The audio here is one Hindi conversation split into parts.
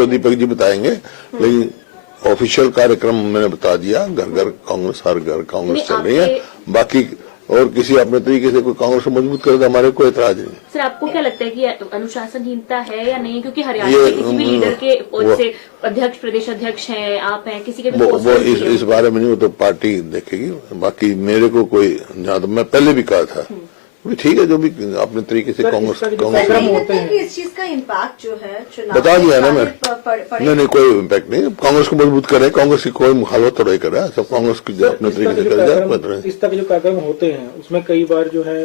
तो दीपक जी बताएंगे, लेकिन ऑफिशियल कार्यक्रम मैंने बता दिया। घर घर कांग्रेस, हर घर कांग्रेस चल रही है। बाकी और किसी अपने तरीके से कोई कांग्रेस को मजबूत करे तो हमारे कोई एतराज नहीं। सर, आपको क्या लगता है कि अनुशासनहीनता है या नहीं? क्योंकि हरियाणा के किसी भी लीडर के पद से अध्यक्ष, प्रदेश अध्यक्ष हैं, आप हैं, किसी के भी वो इस बारे में नहीं, वो तो पार्टी देखेगी। बाकी मेरे को कोई, जहाँ तो मैं पहले भी कहा था, ठीक है, जो भी अपने तरीके से कांग्रेस होते हैं, इस चीज का इम्पैक्ट जो है बता दिया ना मैं। नहीं, कोई इम्पैक्ट नहीं। कांग्रेस को मजबूत करे, कांग्रेस की कोई मुखालफत थोड़ा ही करे, सब कांग्रेस की अपने तरीके से कर जाए। इस तरह के जो कार्यक्रम होते हैं उसमें कई बार जो है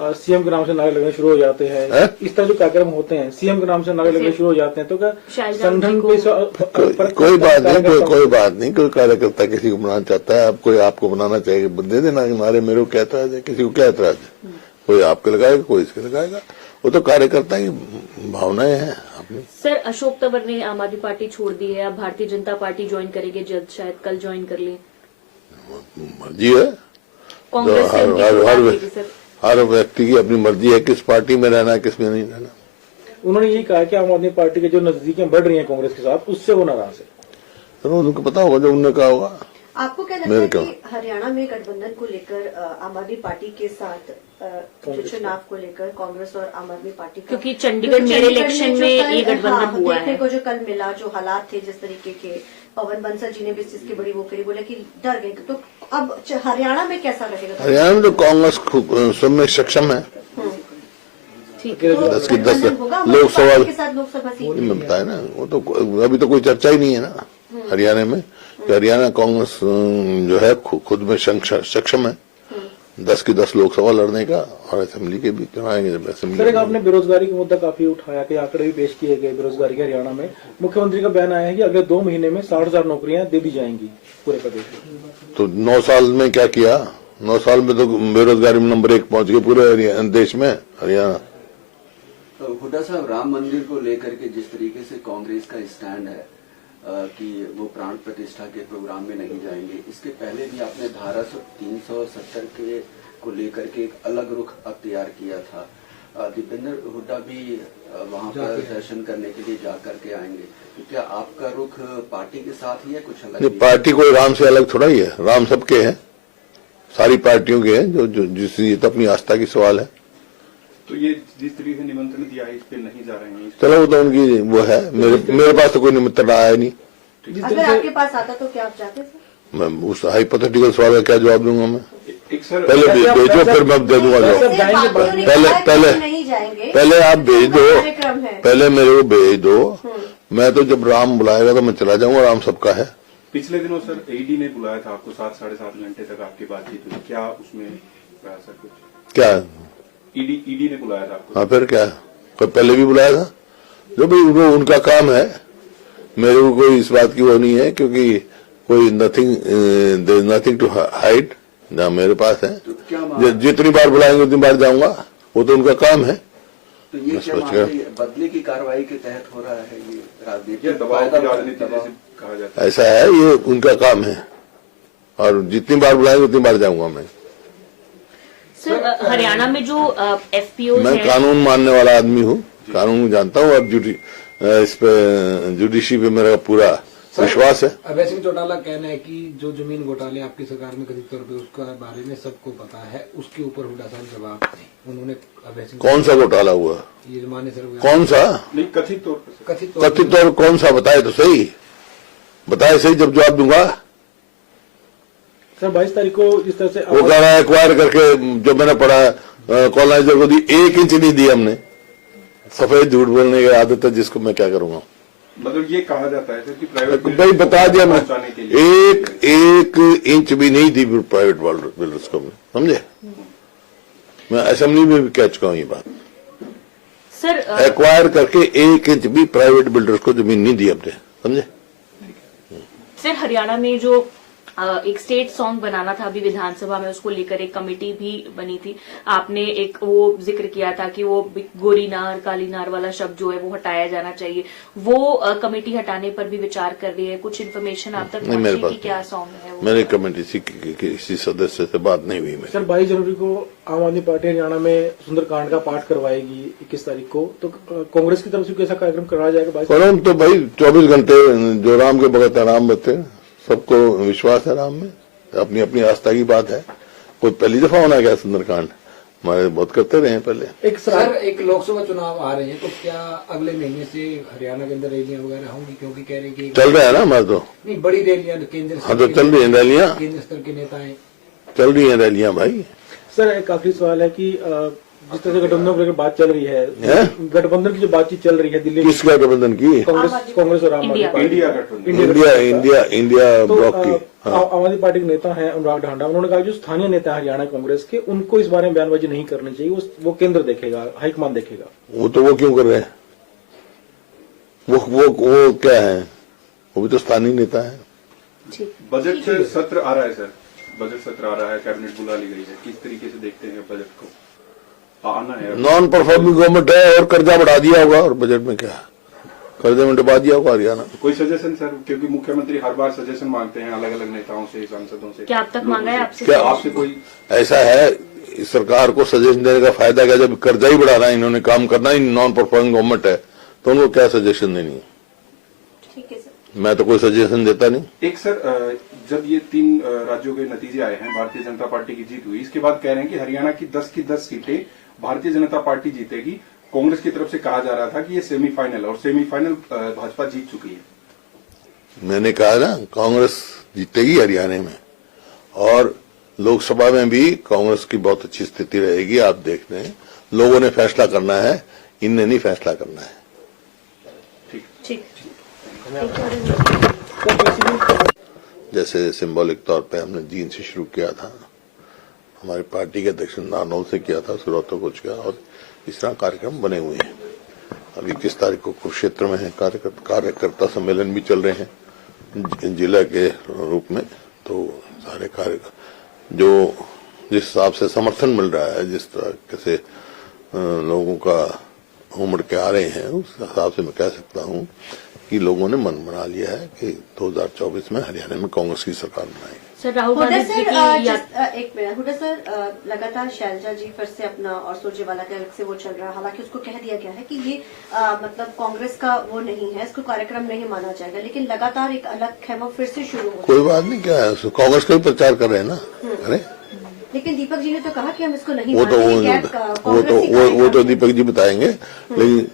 सीएम के नाम से नारे लगने शुरू हो जाते हैं। इस तरह जो कार्यक्रम होते हैं सीएम के नाम से नारे लगने शुरू हो जाते हैं, तो क्या संगठन पे कोई बात नहीं। कोई कार्यकर्ता किसी को बनाना चाहता है, अब कोई आपको बनाना चाहिए, दे देना नारे। मेरे को क्या एतराज है? किसी को क्या एतराज है? कोई आपके लगाएगा, कोई इसके लगाएगा। वो तो कार्यकर्ता की भावनाएं हैं अपनी। सर, अशोक तंवर ने आम आदमी पार्टी छोड़ दी है, अब भारतीय जनता पार्टी ज्वाइन करेंगे जल्द, शायद कल ज्वाइन कर लें। मर्जी है, कांग्रेस हर व्यक्ति की अपनी मर्जी है किस पार्टी में रहना है, किस में नहीं रहना। उन्होंने यही कहा कि आम आदमी पार्टी के जो नजदीकियां बढ़ रही हैं कांग्रेस के साथ, उससे वो नाराज है। तो उनको पता होगा जो उन्होंने कहा होगा। आपको क्या लगता है कि हरियाणा में गठबंधन को लेकर आम आदमी पार्टी के साथ जो चुनाव को लेकर कांग्रेस और आम आदमी पार्टी, क्योंकि चंडीगढ़ मेयर इलेक्शन में ये गठबंधन हुआ है, देखने को जो कल मिला, जो हालात थे जिस तरीके के, पवन बंसल जी ने भी इस चीज की बड़ी वो करी, बोले कि डर गए। तो अब हरियाणा में कैसा लगेगा? हरियाणा में तो कांग्रेस सब में सक्षम है। ठीक है, 10 की 10 लोकसभा के साथ लोकसभा सीट में बताया ना। वो तो अभी तो कोई चर्चा ही नहीं है ना हरियाणा में। हरियाणा कांग्रेस जो है खुद में सक्षम है 10 की 10 लोकसभा लड़ने का, और असेंबली के भी कराएंगे। जब असेंबली आपने बेरोजगारी का मुद्दा काफी उठाया कि आंकड़े भी पेश किए गए बेरोजगारी के। हरियाणा में मुख्यमंत्री का बयान आया है कि अगले 2 महीने में 60,000 नौकरियां दे दी जाएंगी पूरे प्रदेश में। तो 9 साल में क्या किया? 9 साल में तो बेरोजगारी में नंबर 1 पहुंच गए पूरे देश में हरियाणा। तो हुड्डा साहब, राम मंदिर को लेकर के जिस तरीके से कांग्रेस का स्टैंड है कि वो प्राण प्रतिष्ठा के प्रोग्राम में नहीं जाएंगे, इसके पहले भी आपने धारा 370 के को लेकर के एक अलग रुख अख्तियार किया था। दीपेंद्र हुड्डा भी वहां पर दर्शन करने के लिए जा करके आएंगे, तो क्या आपका रुख पार्टी के साथ ही है, कुछ अलग? नहीं, पार्टी कोई राम से अलग थोड़ा ही है। राम सबके हैं, सारी पार्टियों के हैं। जो ये तो अपनी आस्था की सवाल है। तो ये जिस तरीके से निमंत्रण दिया है, इस पे नहीं जा रहे हैं? चलो, वो तो उनकी वो है। मेरे पास तो कोई निमंत्रण आया नहीं। अगर आपके पास आता तो क्या आप जाते थे? मैं उस हाइपोथेटिकल सवाल का क्या जवाब दूंगा? मैं पहले सर, भेजो, फिर मैं दे दूंगा जवाब। पहले आप भेज दो, पहले मेरे को भेज दो। मैं तो जब राम बुलाएगा तो मैं चला जाऊंगा। राम सबका है। पिछले दिनों सर ईडी ने बुलाया था आपको, 7 साढ़े 7 घंटे तक आपकी बातचीत हुई, क्या उसमें रहा सर कुछ? क्या ईडी ने बुलाया था आपको? हाँ, फिर क्या? कोई पहले भी बुलाया था। जो भी उनका काम है, मेरे को कोई इस बात की वो नहीं है, क्योंकि कोई नथिंग टू हाइड जहाँ मेरे पास है। तो जितनी बार बुलाएंगे उतनी बार जाऊंगा, वो तो उनका काम है। तो ये क्या बदले की कार्रवाई के तहत हो रहा है? ये राजनीति कहा जाता है। ऐसा है, ये उनका काम है, और जितनी बार बुलाएंगे उतनी बार जाऊंगा मैं। सर, हरियाणा में जो एफपीओ मैं कानून मानने वाला आदमी हूँ, कानून जानता हूँ, और इस पे जुडिशरी पे मेरा पूरा विश्वास है। अभय सिंह चौटाला कहना है कि जो जमीन घोटाले आपकी सरकार में कथित तौर पे उसका बारे में सबको पता है, उसके ऊपर हुड्डा साहब जवाब दें। उन्होंने अभय सिंह कौन सा घोटाला हुआ? ये मान्य सर कौन सा? नहीं, कथित तौर पर। कथित तौर कौन सा? बताए तो सही, बताए सही, जब जवाब दूंगा। सर, 22 तारीख को जिस तरह से वो कह रहा है एक्वायर करके, जो मैंने पढ़ा कॉलोनाइजर को दी, 1 इंच नहीं दी हमने। सफेद झूठ बोलने की आदत है जिसको मैं क्या करूंगा। मतलब ये कहा जाता है कि प्राइवेट भाई बता दिया मैं, 1 इंच भी नहीं दी प्राइवेट बिल्डर्स को, समझे? मैं असेंबली में भी कह चुका हूँ ये बात। सर, एक्वायर करके 1 इंच भी प्राइवेट बिल्डर्स को जमीन नहीं दी हमने, समझे? सर, हरियाणा में जो एक स्टेट सॉन्ग बनाना था अभी विधानसभा में, उसको लेकर एक कमेटी भी बनी थी। आपने एक वो जिक्र किया था कि वो गोरी नार काली नार वाला शब्द जो है वो हटाया जाना चाहिए। वो कमेटी हटाने पर भी विचार कर रही है। कुछ इन्फॉर्मेशन आप तक पहुंची कि क्या सॉन्ग है वो? मेरी कमेटी किसी सदस्य से बात नहीं हुई। सर 22 जनवरी को आम आदमी पार्टी हरियाणा में सुंदरकांड का पाठ करवाएगी 21 तारीख को, तो कांग्रेस की तरफ से कैसा कार्यक्रम कराया जाएगा? परम तो भाई 24 घंटे जो राम के भगत राम बचे, सबको विश्वास है राम में, अपनी अपनी आस्था की बात है। कोई पहली दफा होना क्या सुंदरकांड, हमारे बहुत करते रहे हैं पहले। एक सर एक लोकसभा चुनाव आ रहे हैं, तो क्या अगले महीने से हरियाणा के अंदर रैलियां वगैरह होंगी? क्योंकि कह रहे हैं कि चल रहा है ना हमारे तो। नहीं, बड़ी रैलियां केंद्र हाँ तो चल रही है रैलियां, केंद्र स्तर के नेताएं चल रही है रैलियां भाई। सर एक आखिरी सवाल है कि जिस तरह से गठबंधन को लेकर बात चल रही है, गठबंधन की जो बातचीत चल रही है दिल्ली में, किसका गठबंधन की? कांग्रेस और आम आदमी पार्टी। इंडिया तो ब्लॉक की। आम आदमी पार्टी के नेता हैं अनुराग ढांडा, उन्होंने कहा जो स्थानीय नेता हरियाणा कांग्रेस के, उनको इस बारे में बयानबाजी नहीं करनी चाहिए, वो केंद्र देखेगा, हाईकमान देखेगा। वो तो वो क्यों कर रहे हैं? वो क्या है? वो भी तो स्थानीय नेता है। बजट सत्र आ रहा है सर, बजट सत्र आ रहा है, कैबिनेट बुला ली गई है, किस तरीके से देखते हैं बजट को? आना है, नॉन परफॉर्मिंग गवर्नमेंट है और कर्जा बढ़ा दिया होगा, और बजट में क्या कर्जे में डुबा दिया होगा हरियाणा। कोई सजेशन सर? क्योंकि मुख्यमंत्री हर बार सजेशन मांगते हैं अलग अलग नेताओं से, सांसदों से। क्या अब तक मांगा है आपसे? क्या आपसे कोई ऐसा है? इस सरकार को सजेशन देने का फायदा क्या? जब कर्जा ही बढ़ाना है इन्होंने, काम करना ही नॉन परफॉर्मिंग गवर्नमेंट है, तो उनको क्या सजेशन देनी है? ठीक है सर, मैं तो कोई सजेशन देता नहीं। एक सर, जब ये 3 राज्यों के नतीजे आए हैं, भारतीय जनता पार्टी की जीत हुई, इसके बाद कह रहे हैं कि हरियाणा की 10 की 10 सीटें भारतीय जनता पार्टी जीतेगी। कांग्रेस की तरफ से कहा जा रहा था कि ये सेमीफाइनल, और सेमीफाइनल भाजपा जीत चुकी है। मैंने कहा ना, कांग्रेस जीतेगी हरियाणा में, और लोकसभा में भी कांग्रेस की बहुत अच्छी स्थिति रहेगी। आप देखते हैं, लोगों ने फैसला करना है, इनने नहीं फैसला करना है। ठीक। जैसे सिंबॉलिक तौर पे हमने जीन से शुरू किया था, हमारी पार्टी के अध्यक्ष नारनौल से किया था, रोहतक को किया, और इस तरह कार्यक्रम बने हुए हैं। अभी 21 तारीख को कुरुक्षेत्र में है कार्यकर्ता सम्मेलन भी चल रहे हैं जिला के रूप में। तो सारे कार्य जो जिस हिसाब से समर्थन मिल रहा है, जिस तरह से लोगों का उमड़ के आ रहे हैं, उस हिसाब से मैं कह सकता हूं कि लोगों ने मन बना लिया है कि 2024 में हरियाणा में कांग्रेस की सरकार बनाएगी। सर राहुल हुड्डा गांधी जी की सर, एक मिनट हुड्डा सर, लगातार शैलजा जी फिर से अपना और सुरजेवाला के अलग से वो चल रहा है। हालांकि उसको कह दिया गया है कि ये मतलब कांग्रेस का वो नहीं है, इसको कार्यक्रम नहीं माना जाएगा, लेकिन लगातार एक अलग खेमा फिर से शुरू हो। कोई बात नहीं, क्या है, कांग्रेस का ही प्रचार कर रहे हैं ना, अरे लेकिन दीपक जी ने तो कहा कि हम इसको नहीं वो तो दीपक जी बताएंगे, लेकिन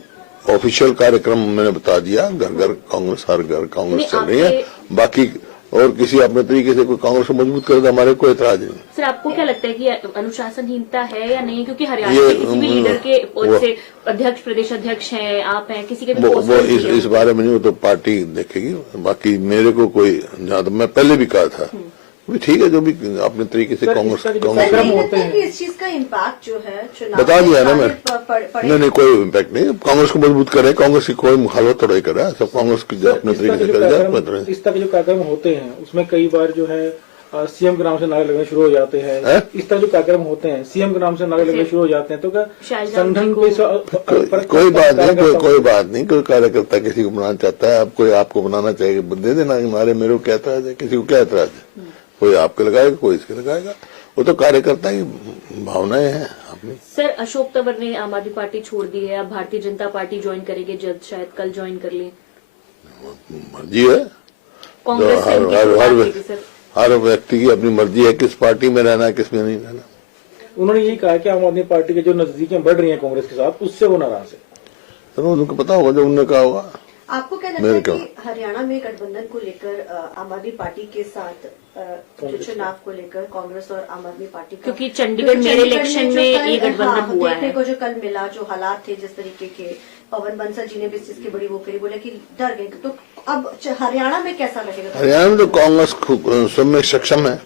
ऑफिशियल कार्यक्रम मैंने बता दिया, घर घर कांग्रेस, हर घर कांग्रेस चल रही है। बाकी और किसी अपने तरीके से कोई कांग्रेस को मजबूत करे तो हमारे कोई एतराज नहीं। सर आपको क्या लगता है कि अनुशासनहीनता है या नहीं? क्योंकि हरियाणा के किसी भी लीडर के पद से अध्यक्ष, प्रदेश अध्यक्ष हैं, आप हैं, किसी के भी वो इस बारे में नहीं, वो तो पार्टी देखेगी। बाकी मेरे को कोई, जहाँ तक मैं पहले भी कहा था, भी ठीक है, जो भी अपने तरीके से कांग्रेस होते हैं, इस चीज का इम्पैक्ट जो है चुनाव बता दिया ना मैं। नहीं, कोई इम्पैक्ट नहीं। कांग्रेस को मजबूत करे, कांग्रेस की कोई मुखालफत थोड़ा ही कर रहा है, सब कांग्रेस की अपने तरीके से करे। इस तरह के जो कार्यक्रम होते हैं उसमें कई बार जो है सीएम के नाम से नारे लगने शुरू हो जाते हैं। इस तरह जो कार्यक्रम होते हैं सीएम के नाम से नारे लगने शुरू हो जाते हैं, तो क्या संगठन कोई बात नहीं, कोई कार्यकर्ता किसी को बनाना चाहता है, कोई आपको बनाना चाहिए, दे देना नारे, मेरे को क्या एतराज है? किसी को क्या एतराज है? कोई आपके लगाएगा, कोई इसके लगाएगा, वो तो कार्यकर्ता की भावनाएं हैं अपनी। सर अशोक तंवर ने आम आदमी पार्टी छोड़ दी है, अब भारतीय जनता पार्टी ज्वाइन करेंगे जल्द, शायद कल ज्वाइन कर लें। मर्जी है, कांग्रेस हर व्यक्ति की अपनी मर्जी है किस पार्टी में रहना है, किस में नहीं रहना। उन्होंने यही कहा कि आम आदमी पार्टी के जो नजदीकियां बढ़ रही हैं कांग्रेस के साथ, उससे वो नाराज है। तो उनको पता होगा जो उन्होंने कहा होगा। आपको क्या लगता है कि हरियाणा में गठबंधन को लेकर आम आदमी पार्टी के साथ जो चुनाव को लेकर कांग्रेस और आम आदमी पार्टी का, क्योंकि चंडीगढ़ में इलेक्शन में ये गठबंधन हुआ देखने है को जो कल मिला, जो हालात थे जिस तरीके के, पवन बंसल जी ने भी इस चीज की बड़ी वो करी, बोले कि डर गए। तो अब हरियाणा में कैसा लगेगा? हरियाणा में तो कांग्रेस सब में सक्षम है।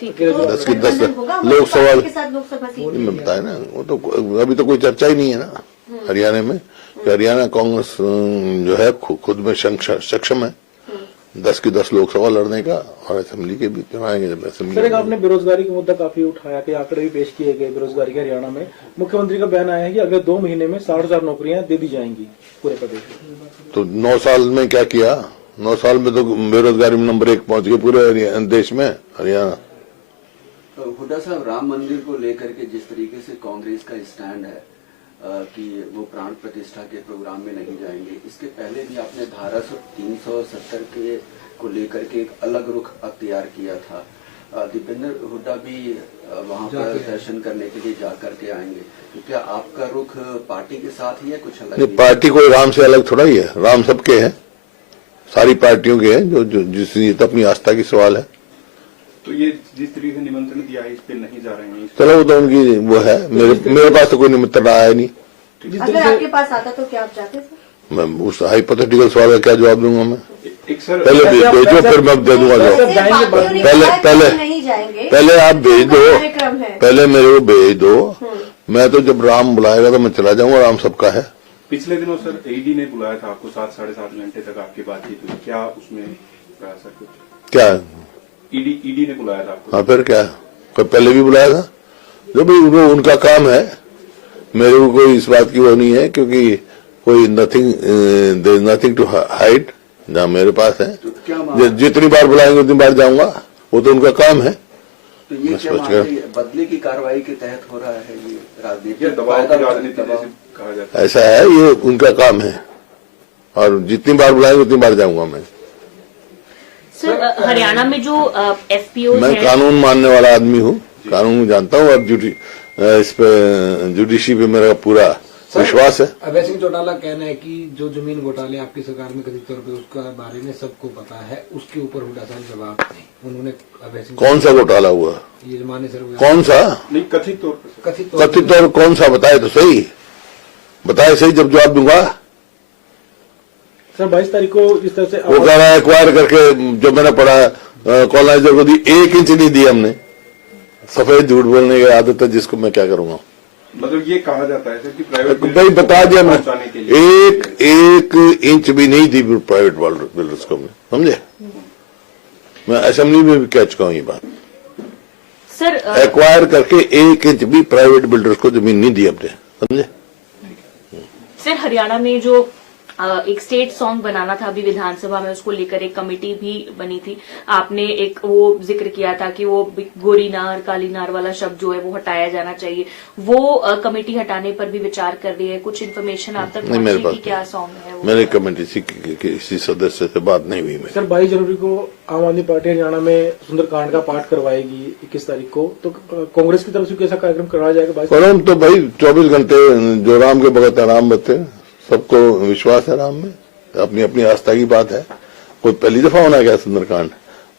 ठीक है, 10 की 10 लोकसभा में बताया ना, वो तो अभी तो कोई चर्चा ही नहीं है ना हरियाणा में। हरियाणा कांग्रेस जो है खुद में सक्षम है, 10 की 10 लोकसभा लड़ने का और असेंबली के भी चुनाएंगे जब सर, एक असेंबली। आपने बेरोजगारी का मुद्दा काफी उठाया कि आंकड़े भी पेश किए गए बेरोजगारी के। हरियाणा में मुख्यमंत्री का बयान आया है कि अगले 2 महीने में 60,000 नौकरियां दे दी जाएंगी पूरे प्रदेश में। तो 9 साल में क्या किया? 9 साल में तो बेरोजगारी में नंबर 1 पहुंच गए पूरे देश में हरियाणा। तो हुड्डा साहब, राम मंदिर को लेकर के जिस तरीके से कांग्रेस का स्टैंड है कि वो प्राण प्रतिष्ठा के प्रोग्राम में नहीं जाएंगे, इसके पहले भी आपने धारा 370 के को लेकर के एक अलग रुख अख्तियार किया था। दीपेंद्र हुड्डा भी वहां पर दर्शन करने के लिए जा करके आएंगे, तो क्या आपका रुख पार्टी के साथ ही है, कुछ अलग? नहीं, पार्टी कोई राम से अलग थोड़ा ही है, राम सबके हैं, सारी पार्टियों के हैं, जो जिसकी तो अपनी आस्था की सवाल है। तो ये जिस तरीके से निमंत्रण दिया है इस पे नहीं जा रहे हैं। चलो वो तो उनकी वो है, मेरे पास तो कोई निमंत्रण आया नहीं। अगर आपके पास आता तो क्या आप जाते थे? मैं उस हाइपोथेटिकल सवाल का क्या जवाब दूंगा? मैं एक सर, पहले भेजो फिर मैं दे दूंगा जवाब। वैसे पार्टियों ने पहले- कहा है कि पहले- हम नहीं जाएंगे, पहले आप भेज दो, कार्यक्रम है। पहले मेरे को भेज दो। मैं तो जब राम बुलाएगा तो मैं चला जाऊंगा, राम सबका है। पिछले दिनों सर ईडी ने बुलाया था आपको, 7 साढ़े 7 घंटे तक आपकी बातचीत हुई, क्या उसमें रहा सर कुछ? क्या? ईडी ने बुलाया था आपको? हाँ, फिर क्या? कोई पहले भी बुलाया था? जो भाई उनका काम है, मेरे को कोई इस बात की वो नहीं है, क्योंकि कोई नथिंग टू हाइड जहाँ मेरे पास है। तो क्या मामला? जितनी बार बुलाएंगे उतनी बार जाऊंगा, वो तो उनका काम है। तो ये मैं क्या सोच मान गया। रही है, बदले की कार्रवाई के तहत हो रहा है ये ये राजनीतिक दबाव की फायदा- राजनीति दबाव? जैसे कहा जाता है। ऐसा है, ये उनका काम है, और जितनी बार बुलाएंगे उतनी बार जाऊंगा मैं। सर, हरियाणा में जो एफपीओ मैं है, कानून मानने वाला आदमी हूँ, कानून जानता हूँ, और इस पे जुडिशरी पे मेरा पूरा विश्वास है। अभय सिंह चौटाला कहना है कि जो जमीन घोटाले आपकी सरकार में कथित तौर पे उसका बारे में सबको पता है, उसके ऊपर हुड्डा साहब जवाब दें। उन्होंने अभय सिंह कौन सा घोटाला हुआ? ये माने सर कौन सा? नहीं, कथित तौर पर सर। कथित तौर कथित तौर कौन सा? बताए तो सही, बताए सही, जब जवाब दूंगा। सर 22 तारीख को जिस तरह से वो कह रहा है एक्वायर करके, जो मैंने पढ़ा कॉलोनाइजर को दी, 1 इंच नहीं दी हमने। सफेद झूठ बोलने की आदत है जिसको मैं क्या करूंगा। मतलब ये कहा जाता है सर कि प्राइवेट भाई बता दिया मैं, पहुंचाने के लिए 1 इंच भी नहीं दी प्राइवेट बिल्डर्स को, मैं समझे। मैं असेंबली में भी कह चुका हूं ये बात। सर एक्वायर करके 1 इंच भी प्राइवेट बिल्डर्स को जमीन नहीं दी हमने, समझे। सर, हरियाणा में जो एक स्टेट सॉन्ग बनाना था अभी विधानसभा में, उसको लेकर एक कमेटी भी बनी थी। आपने एक वो जिक्र किया था कि वो गोरी नार काली नार वाला शब्द जो है वो हटाया जाना चाहिए। वो कमेटी हटाने पर भी विचार कर रही है। कुछ इन्फॉर्मेशन आप तक नहीं, मेरे पहुंची पास कि क्या सॉन्ग है वो? मेरे कमेटी किसी सदस्य से बात नहीं हुई मेरी। सर 22 जनवरी को आम आदमी पार्टी हरियाणा में सुंदरकांड का पाठ करवाएगी 21 तारीख को, तो कांग्रेस की तरफ से कैसा कार्यक्रम करवाया जाएगा? 22 परम तो भाई 24 घंटे जो राम के भगत है राम बते, सबको विश्वास है राम में, अपनी अपनी आस्था की बात है। कोई पहली दफा होना क्या सुंदरकांड?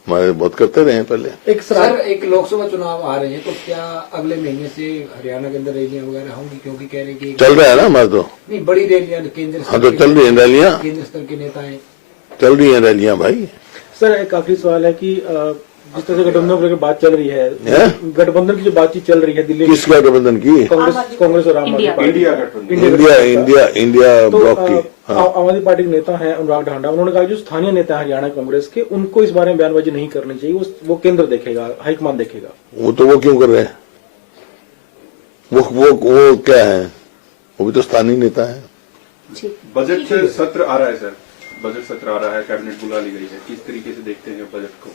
हमारे बहुत करते रहे हैं पहले। एक सर, एक लोकसभा चुनाव आ रहे हैं, तो क्या अगले महीने से हरियाणा के अंदर रैलियां वगैरह होंगी? क्योंकि कह रहे हैं कि चल रहा है ना हमारे तो। नहीं, बड़ी रैलियां केंद्र हाँ, तो चल रही है रैलियां, केंद्र स्तर के नेता हैं। चल रही है रैलियां भाई। सर एक आखिरी सवाल है कि जिस तरह से गठबंधन को लेकर बात चल रही है, गठबंधन की जो बातचीत चल रही है दिल्ली में, किस गठबंधन की? कांग्रेस और आम आदमी इंडिया। पार्टी, इंडिया गठबंधन। इंडिया तो ब्लॉक की। हाँ। आम आदमी पार्टी के नेता हैं अनुराग ढांडा, उन्होंने कहा जो स्थानीय नेता है हरियाणा कांग्रेस के, उनको इस बारे में बयानबाजी नहीं करनी चाहिए, वो केंद्र देखेगा, हाईकमान देखेगा। वो तो वो क्यों कर रहे हैं? वो क्या है? वो भी तो स्थानीय नेता है। बजट सत्र आ रहा है सर, बजट सत्र आ रहा है, कैबिनेट बुला ली गई है, किस तरीके से देखते हैं बजट को?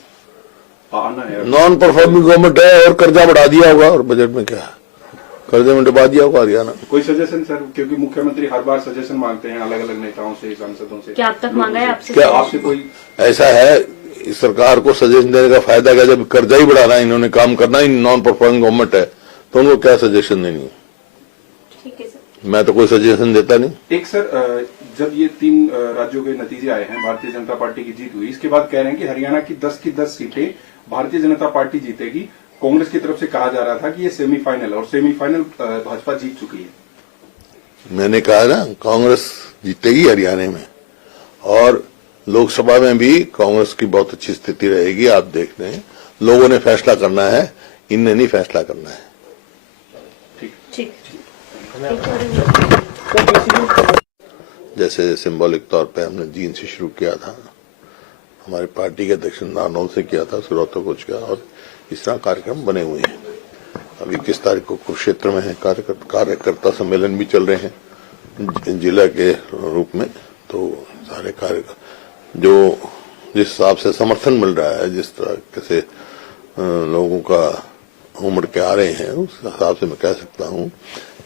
आना है नॉन परफॉर्मिंग गवर्नमेंट है, और कर्जा बढ़ा दिया होगा, और बजट में क्या है? कर्जे में डुबा दिया होगा हरियाणा। कोई सजेशन सर, क्योंकि मुख्यमंत्री हर बार सजेशन मांगते हैं अलग अलग नेताओं से, सांसदों से। क्या अब तक मांगा है आपसे? क्या आपसे कोई ऐसा है, इस सरकार को सजेशन देने का फायदा क्या? जब कर्जा ही बढ़ाना है इन्होंने, काम करना ही नॉन परफॉर्मिंग गवर्नमेंट है, तो उनको क्या सजेशन देनी है? ठीक है सर। मैं तो कोई सजेशन देता नहीं। एक सर, जब ये 3 राज्यों के नतीजे आए हैं, भारतीय जनता पार्टी की जीत हुई, इसके बाद कह रहे हैं कि हरियाणा की 10 सीटें भारतीय जनता पार्टी जीतेगी। कांग्रेस की तरफ से कहा जा रहा था कि ये सेमीफाइनल, और सेमीफाइनल भाजपा जीत चुकी है। मैंने कहा ना, कांग्रेस जीतेगी हरियाणा में, और लोकसभा में भी कांग्रेस की बहुत अच्छी स्थिति रहेगी। आप देखते हैं, लोगों ने फैसला करना है, इनने नहीं फैसला करना है। ठीक। जैसे सिंबॉलिक तौर पे हमने जीन से शुरू किया था, हमारी पार्टी के अध्यक्ष नारनौल से किया था, सुरौता कोच का, और इस तरह कार्यक्रम बने हुए हैं। अभी 21 तारीख को कुरुक्षेत्र में है कार्यकर्ता सम्मेलन भी चल रहे हैं जिला के रूप में। तो सारे कार्य जो जिस हिसाब से समर्थन मिल रहा है, जिस तरह से लोगों का उमड़ के आ रहे हैं, उस हिसाब से मैं कह सकता हूं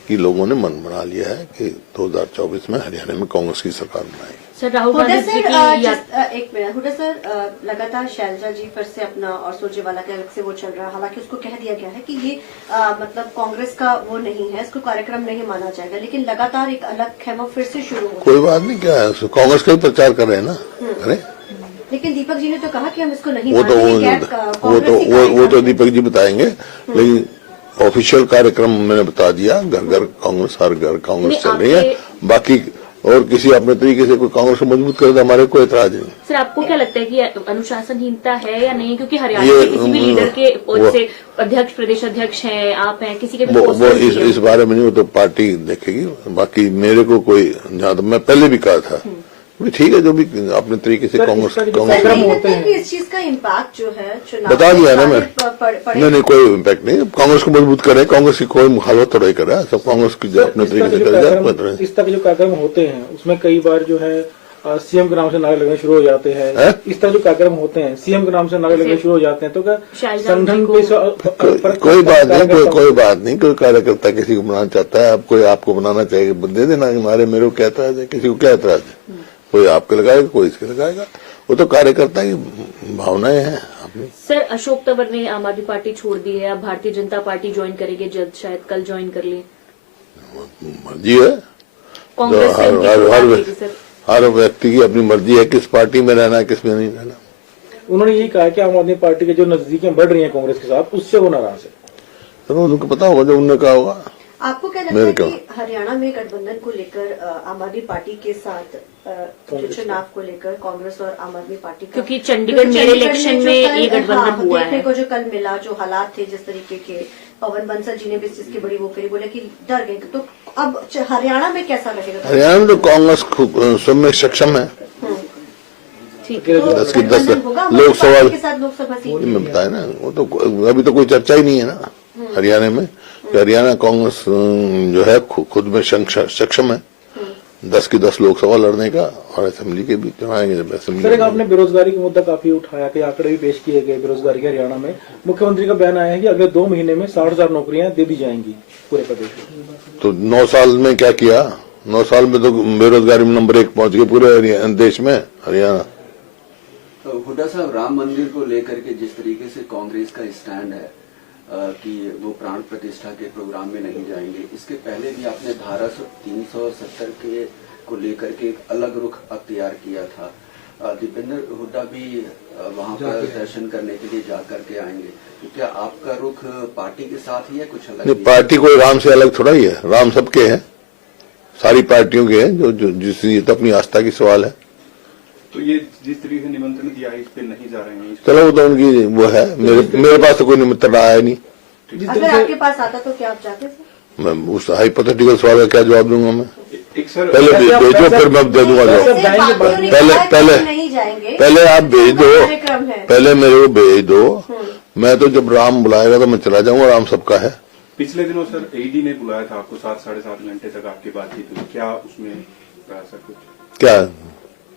कि लोगों ने मन बना लिया है कि 2024 में हरियाणा में कांग्रेस की सरकार बनाएगी। सर राहुल हुड्डा गांधी जी सर, की एक मिनट हुड्डा सर, लगातार शैलजा जी फिर से अपना और सुरजेवाला के अलग से वो चल रहा है। हालांकि उसको कह दिया गया है कि ये मतलब कांग्रेस का वो नहीं है, इसको कार्यक्रम नहीं माना जाएगा, लेकिन लगातार एक अलग खेमा फिर से शुरू हो। कोई बात नहीं, क्या है, कांग्रेस का ही प्रचार कर रहे हैं ना, अरे लेकिन दीपक जी ने तो कहा कि हम इसको नहीं वो तो दीपक जी बताएंगे, लेकिन ऑफिशियल कार्यक्रम मैंने बता दिया, घर घर कांग्रेस, हर घर कांग्रेस चल रही है। बाकी और किसी अपने तरीके से कोई कांग्रेस को मजबूत करे तो हमारे कोई एतराज नहीं। सर आपको क्या लगता है कि अनुशासनहीनता है या नहीं, क्योंकि हरियाणा के किसी भी लीडर के पद से अध्यक्ष, प्रदेश अध्यक्ष हैं, आप हैं, किसी के भी वो इस बारे में नहीं, वो तो पार्टी देखेगी। बाकी मेरे को कोई, जहाँ तक मैं पहले भी कहा था, ठीक है, जो भी अपने तरीके से कांग्रेस इस चीज का इम्पैक्ट जो है बता दिया ना मैं। नहीं, कोई इम्पैक्ट नहीं। कांग्रेस को मजबूत करे, कांग्रेस की कोई मुखालफत थोड़ा ही कर रहा है, सब कांग्रेस की अपने तरीके से करे। इस तरह के जो कार्यक्रम होते हैं उसमें कई बार जो है सीएम के नाम से नारे लगने शुरू हो जाते हैं। इस तरह जो कार्यक्रम होते हैं सीएम के नाम से नारे लगने शुरू हो जाते हैं, तो क्या संगठन कोई बात नहीं, कोई कार्यकर्ता किसी को बनाना चाहता है, कोई आपको बनाना चाहिए, दे देना नारे, मेरे को क्या एतराज है, किसी को क्या एतराज है। कोई आपके लगाएगा, कोई इसके लगाएगा, वो तो कार्यकर्ता की भावनाएं हैं अपनी। सर अशोक तंवर ने आम आदमी पार्टी छोड़ दी है, अब भारतीय जनता पार्टी ज्वाइन करेंगे जल्द, शायद कल ज्वाइन कर ले। मर्जी है, कांग्रेस हर व्यक्ति की अपनी मर्जी है किस पार्टी में रहना है, किस में नहीं रहना। उन्होंने यही कहा कि आम आदमी पार्टी के जो नजदीकियां बढ़ रही हैं कांग्रेस के साथ, उससे वो नाराज है। तो उनको पता होगा जो उन्होंने कहा होगा। आपको क्या लगता है कि हरियाणा में गठबंधन को लेकर आम आदमी पार्टी के साथ जो चुनाव को लेकर कांग्रेस और आम आदमी पार्टी का, क्योंकि चंडीगढ़ मेरे इलेक्शन में ये गठबंधन हुआ है, देखने को जो कल मिला, जो हालात थे, जिस तरीके के, पवन बंसल जी ने भी इस चीज की बड़ी वो करी, बोले कि डर गए। तो अब हरियाणा में कैसा रहेगा? हरियाणा में तो कांग्रेस सब में सक्षम है। ठीक है, 10 की 10 लोकसभा सीट में बताया ना, वो तो अभी तो कोई चर्चा ही नहीं है ना हरियाणा में। हरियाणा कांग्रेस जो है खुद में सक्षम है 10 की 10 लोकसभा लड़ने का, और असेंबली के भी चुनाएंगे। जब असेंबली आपने बेरोजगारी का मुद्दा काफी उठाया, कि आंकड़े भी पेश किए गए बेरोजगारी के। हरियाणा में मुख्यमंत्री का बयान आया है कि अगले 2 महीने में 60,000 नौकरियां दे दी जाएंगी पूरे प्रदेश में। तो 9 साल में क्या किया? 9 साल में तो बेरोजगारी में नंबर 1 पहुंच गए पूरे देश में हरियाणा। हुड्डा साहब, राम मंदिर को लेकर के जिस तरीके से कांग्रेस का स्टैंड है कि वो प्राण प्रतिष्ठा के प्रोग्राम में नहीं जाएंगे, इसके पहले भी आपने धारा 370 के को लेकर के एक अलग रुख अख्तियार किया था। दीपेंद्र हुड्डा भी वहां पर दर्शन करने के लिए जा करके आएंगे, तो क्या आपका रुख पार्टी के साथ ही है, कुछ अलग? नहीं, पार्टी कोई राम से अलग थोड़ा ही है, राम सबके है, सारी पार्टियों के है, जो जिस ये तो अपनी आस्था की सवाल है। तो ये जिस तरीके से निमंत्रण दिया है इस पे नहीं जा रहे हैं? चलो वो तो उनकी वो है, मेरे पास तो कोई निमंत्रण आया नहीं। अगर आपके पास आता तो क्या आप चाहते थे? मैं उस हाइपोथेटिकल सवाल का क्या जवाब दूंगा? मैं एक सर पहले भेजो, फिर मैं दे दूंगा जवाब। पहले आप भेज दो, पहले मेरे को भेज दो, मैं तो जब राम बुलाएगा तो मैं चला जाऊंगा, राम सबका है। पिछले दिनों सर ईडी ने बुलाया था आपको, 7 साढ़े 7 घंटे तक आपकी बातचीत हुई, क्या उसमें रहा सर कुछ? क्या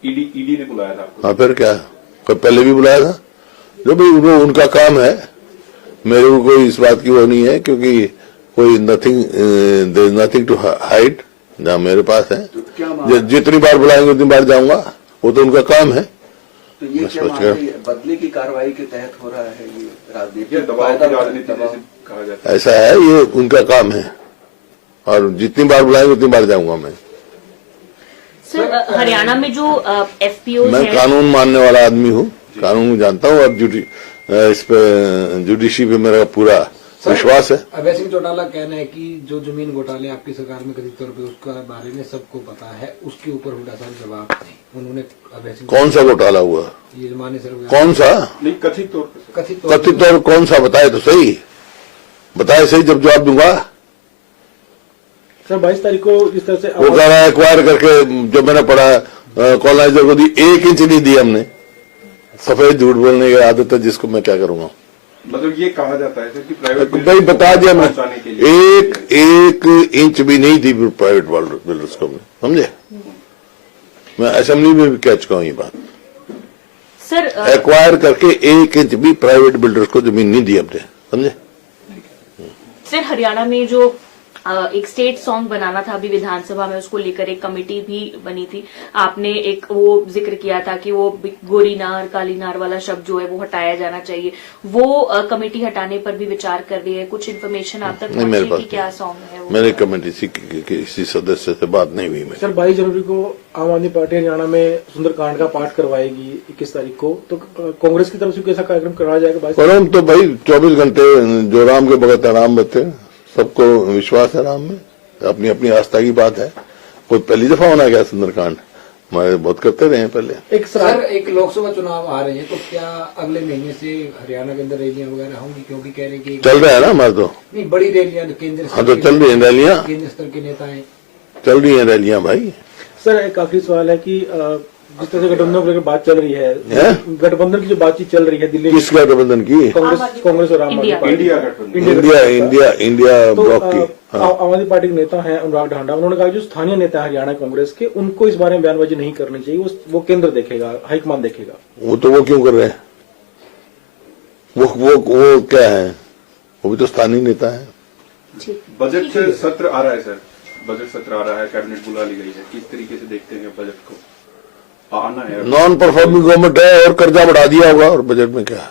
ईडी ने बुलाया था आपको? हाँ, फिर क्या, कोई पहले भी बुलाया था, जो भी वो उनका काम है, मेरे को कोई इस बात की वो नहीं है, क्योंकि कोई नथिंग टू हाइड जहाँ मेरे पास है। तो जितनी बार बुलाएंगे उतनी बार जाऊंगा, वो तो उनका काम है। तो ये क्या बदले की कार्रवाई के तहत हो रहा है, ये राजनीति कहा जाता है? ऐसा है, ये उनका काम है, और जितनी बार बुलाएंगे उतनी बार जाऊंगा मैं। सर हरियाणा में जो एफपीओ मैं कानून मानने वाला आदमी हूँ, कानून जानता हूँ, और इस पे जुडिशरी पे मेरा पूरा विश्वास है। अभय सिंह चौटाला कहना है कि जो जमीन घोटाले आपकी सरकार में कथित तौर पे उसका बारे में सबको पता है, उसके ऊपर हुड्डा साहब जवाब दें। उन्होंने अभय सिंह, कौन सा घोटाला हुआ? ये मान्य सर, कौन सा? नहीं, कथित तौर कौन सा बताए तो सही, बताए सही, जब जवाब दूंगा। सर 22 तारीख को जिस तरह से वो कह रहा है एक्वायर करके, जो मैंने पढ़ा कॉलोनाइजर को दी, 1 इंच नहीं दी हमने, सफेद झूठ बोलने की आदत है जिसको मैं क्या करूंगा। मतलब ये कहा जाता है सर कि प्राइवेट भाई बता दिया मैं, पहुंचाने के लिए एक इंच भी नहीं दी प्राइवेट बिल्डर्स को, समझे। मैं असेंबली में भी कह चुका हूँ ये बात। सर एक्वायर करके 1 इंच भी प्राइवेट बिल्डर्स को जमीन नहीं दी हमने, समझे। सर हरियाणा में जो एक स्टेट सॉन्ग बनाना था अभी विधानसभा में, उसको लेकर एक कमेटी भी बनी थी। आपने एक वो जिक्र किया था कि वो गोरी नार काली नार वाला शब्द जो है वो हटाया जाना चाहिए। वो कमेटी हटाने पर भी विचार कर रही है। कुछ इन्फॉर्मेशन आप तक पहुंची कि क्या सॉन्ग है वो? मेरे कमेटी किसी सदस्य से बात नहीं हुई। सर 22 जनवरी को आम आदमी पार्टी हरियाणा में सुंदरकांड का पाठ करवाएगी 21 तारीख को, तो कांग्रेस की तरफ से कैसा कार्यक्रम करवाया जाएगा? परम तो भाई 24 घंटे जो राम के भगत राम बते, सबको विश्वास है राम में, अपनी अपनी आस्था की बात है। कोई पहली दफा होना क्या सुंदरकांड, हमारे बहुत करते रहे हैं पहले। एक सर एक लोकसभा चुनाव आ रहे हैं, तो क्या अगले महीने से हरियाणा के अंदर रैलियां वगैरह होंगी? क्योंकि कह रहे हैं कि चल रहा है ना हमारे तो। नहीं, बड़ी रैलियां केंद्र हाँ तो चल रही है रैलियां, केंद्र स्तर के नेता हैं, चल रही है रैलियां भाई। सर एक आखिरी सवाल है कि जिस तरह से गठबंधन को लेकर बात चल रही है, गठबंधन की जो बातचीत चल रही है दिल्ली में, किस गठबंधन की? कांग्रेस और आम आदमी पार्टी, इंडिया तो ब्लॉक की। आम आदमी पार्टी के नेता हैं अनुराग ढांडा, उन्होंने कहा जो स्थानीय नेता है हरियाणा कांग्रेस के, उनको इस बारे में बयानबाजी नहीं करनी चाहिए, वो केंद्र देखेगा, हाईकमान देखेगा। वो क्यों कर रहे हैं? वो क्या है, वो भी तो स्थानीय नेता है। बजट सत्र आ रहा है सर, बजट सत्र आ रहा है, कैबिनेट बुला ली गई है, किस तरीके से देखते हैं बजट को? आना है, नॉन परफॉर्मिंग गवर्नमेंट है और कर्जा बढ़ा दिया होगा, और बजट में क्या है,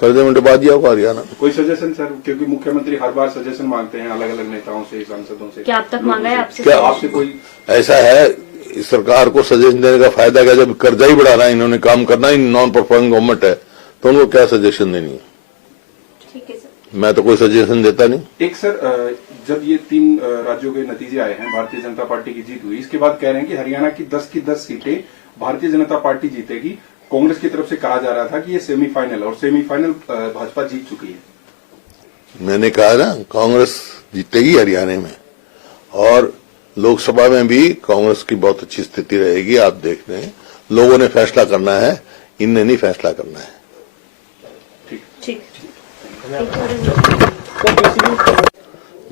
कर्जे में डुबा दिया होगा हरियाणा। कोई सजेशन सर, क्योंकि मुख्यमंत्री हर बार सजेशन मांगते हैं अलग अलग नेताओं से, सांसदों से। क्या अब तक मांगा है आपसे? क्या आपसे कोई ऐसा है, इस सरकार को सजेशन देने का फायदा क्या? जब कर्जा ही बढ़ाना है इन्होंने, काम करना ही नॉन परफॉर्मिंग गवर्नमेंट है, तो उनको क्या सजेशन देनी है? ठीक है सर। मैं तो कोई सजेशन देता नहीं। एक सर, जब ये 3 राज्यों के नतीजे आए हैं, भारतीय जनता पार्टी की जीत हुई, इसके बाद कह रहे हैं कि हरियाणा की 10 की 10 सीटें भारतीय जनता पार्टी जीतेगी। कांग्रेस की तरफ से कहा जा रहा था कि ये सेमीफाइनल, और सेमीफाइनल भाजपा जीत चुकी है। मैंने कहा ना, कांग्रेस जीतेगी हरियाणा में, और लोकसभा में भी कांग्रेस की बहुत अच्छी स्थिति रहेगी। आप देख रहे हैं, लोगों ने फैसला करना है, इनने नहीं फैसला करना है। ठीक।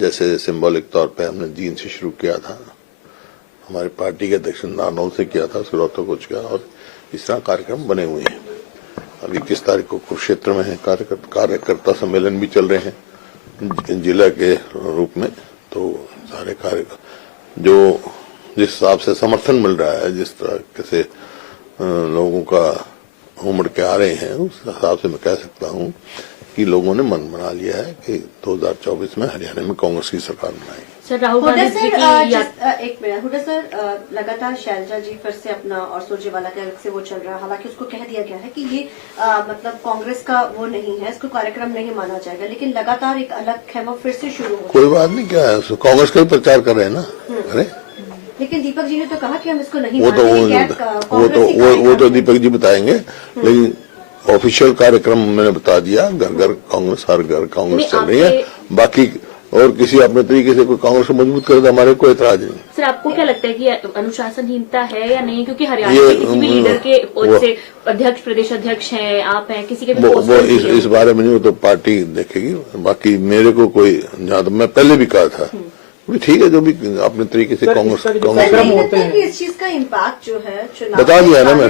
जैसे सिंबॉलिक तौर पे हमने दीन से शुरू किया था, हमारी पार्टी के अध्यक्ष नारनौल से किया था, उसके रोहतक को किया, और इस तरह कार्यक्रम बने हुए हैं। अब 21 तारीख को कुरुक्षेत्र में है कार्यकर्ता सम्मेलन भी चल रहे हैं जिला के रूप में। तो सारे कार्यक्रम जो जिस हिसाब से समर्थन मिल रहा है, जिस तरह से लोगों का उमड़ के आ रहे हैं, उस हिसाब से मैं कह सकता हूँ कि लोगों ने मन बना लिया है कि 2024 में हरियाणा में कांग्रेस की सरकार बनाएगी। सर राहुल गांधी जी की एक मिनट हुड्डा सर, लगातार शैलजा जी फिर से अपना और सुरजेवाला के अलग से वो चल रहा है। हालांकि उसको कह दिया गया है कि ये मतलब कांग्रेस का वो नहीं है, इसको कार्यक्रम नहीं माना जाएगा, लेकिन लगातार एक अलग खेमा फिर से शुरू हो। कोई बात नहीं, क्या है, कांग्रेस का ही प्रचार कर रहे हैं ना। अरे लेकिन दीपक जी ने तो कहा कि हम इसको नहीं वो तो दीपक जी बताएंगे, लेकिन ऑफिशियल कार्यक्रम मैंने बता दिया, घर घर कांग्रेस, हर घर कांग्रेस चल रही है। बाकी और किसी अपने तरीके से कोई कांग्रेस को मजबूत करे तो हमारे कोई एतराज नहीं। सर आपको क्या लगता है कि अनुशासनहीनता है या नहीं? क्योंकि हरियाणा के किसी भी लीडर के पद से अध्यक्ष, प्रदेश अध्यक्ष हैं, आप हैं, किसी के भी वो इस बारे में नहीं, वो तो पार्टी देखेगी। बाकी मेरे को कोई, जहाँ तो मैं पहले भी कहा था, ठीक है, जो भी अपने तरीके से कांग्रेस इस चीज का इम्पैक्ट जो है बता दिया ना मैं।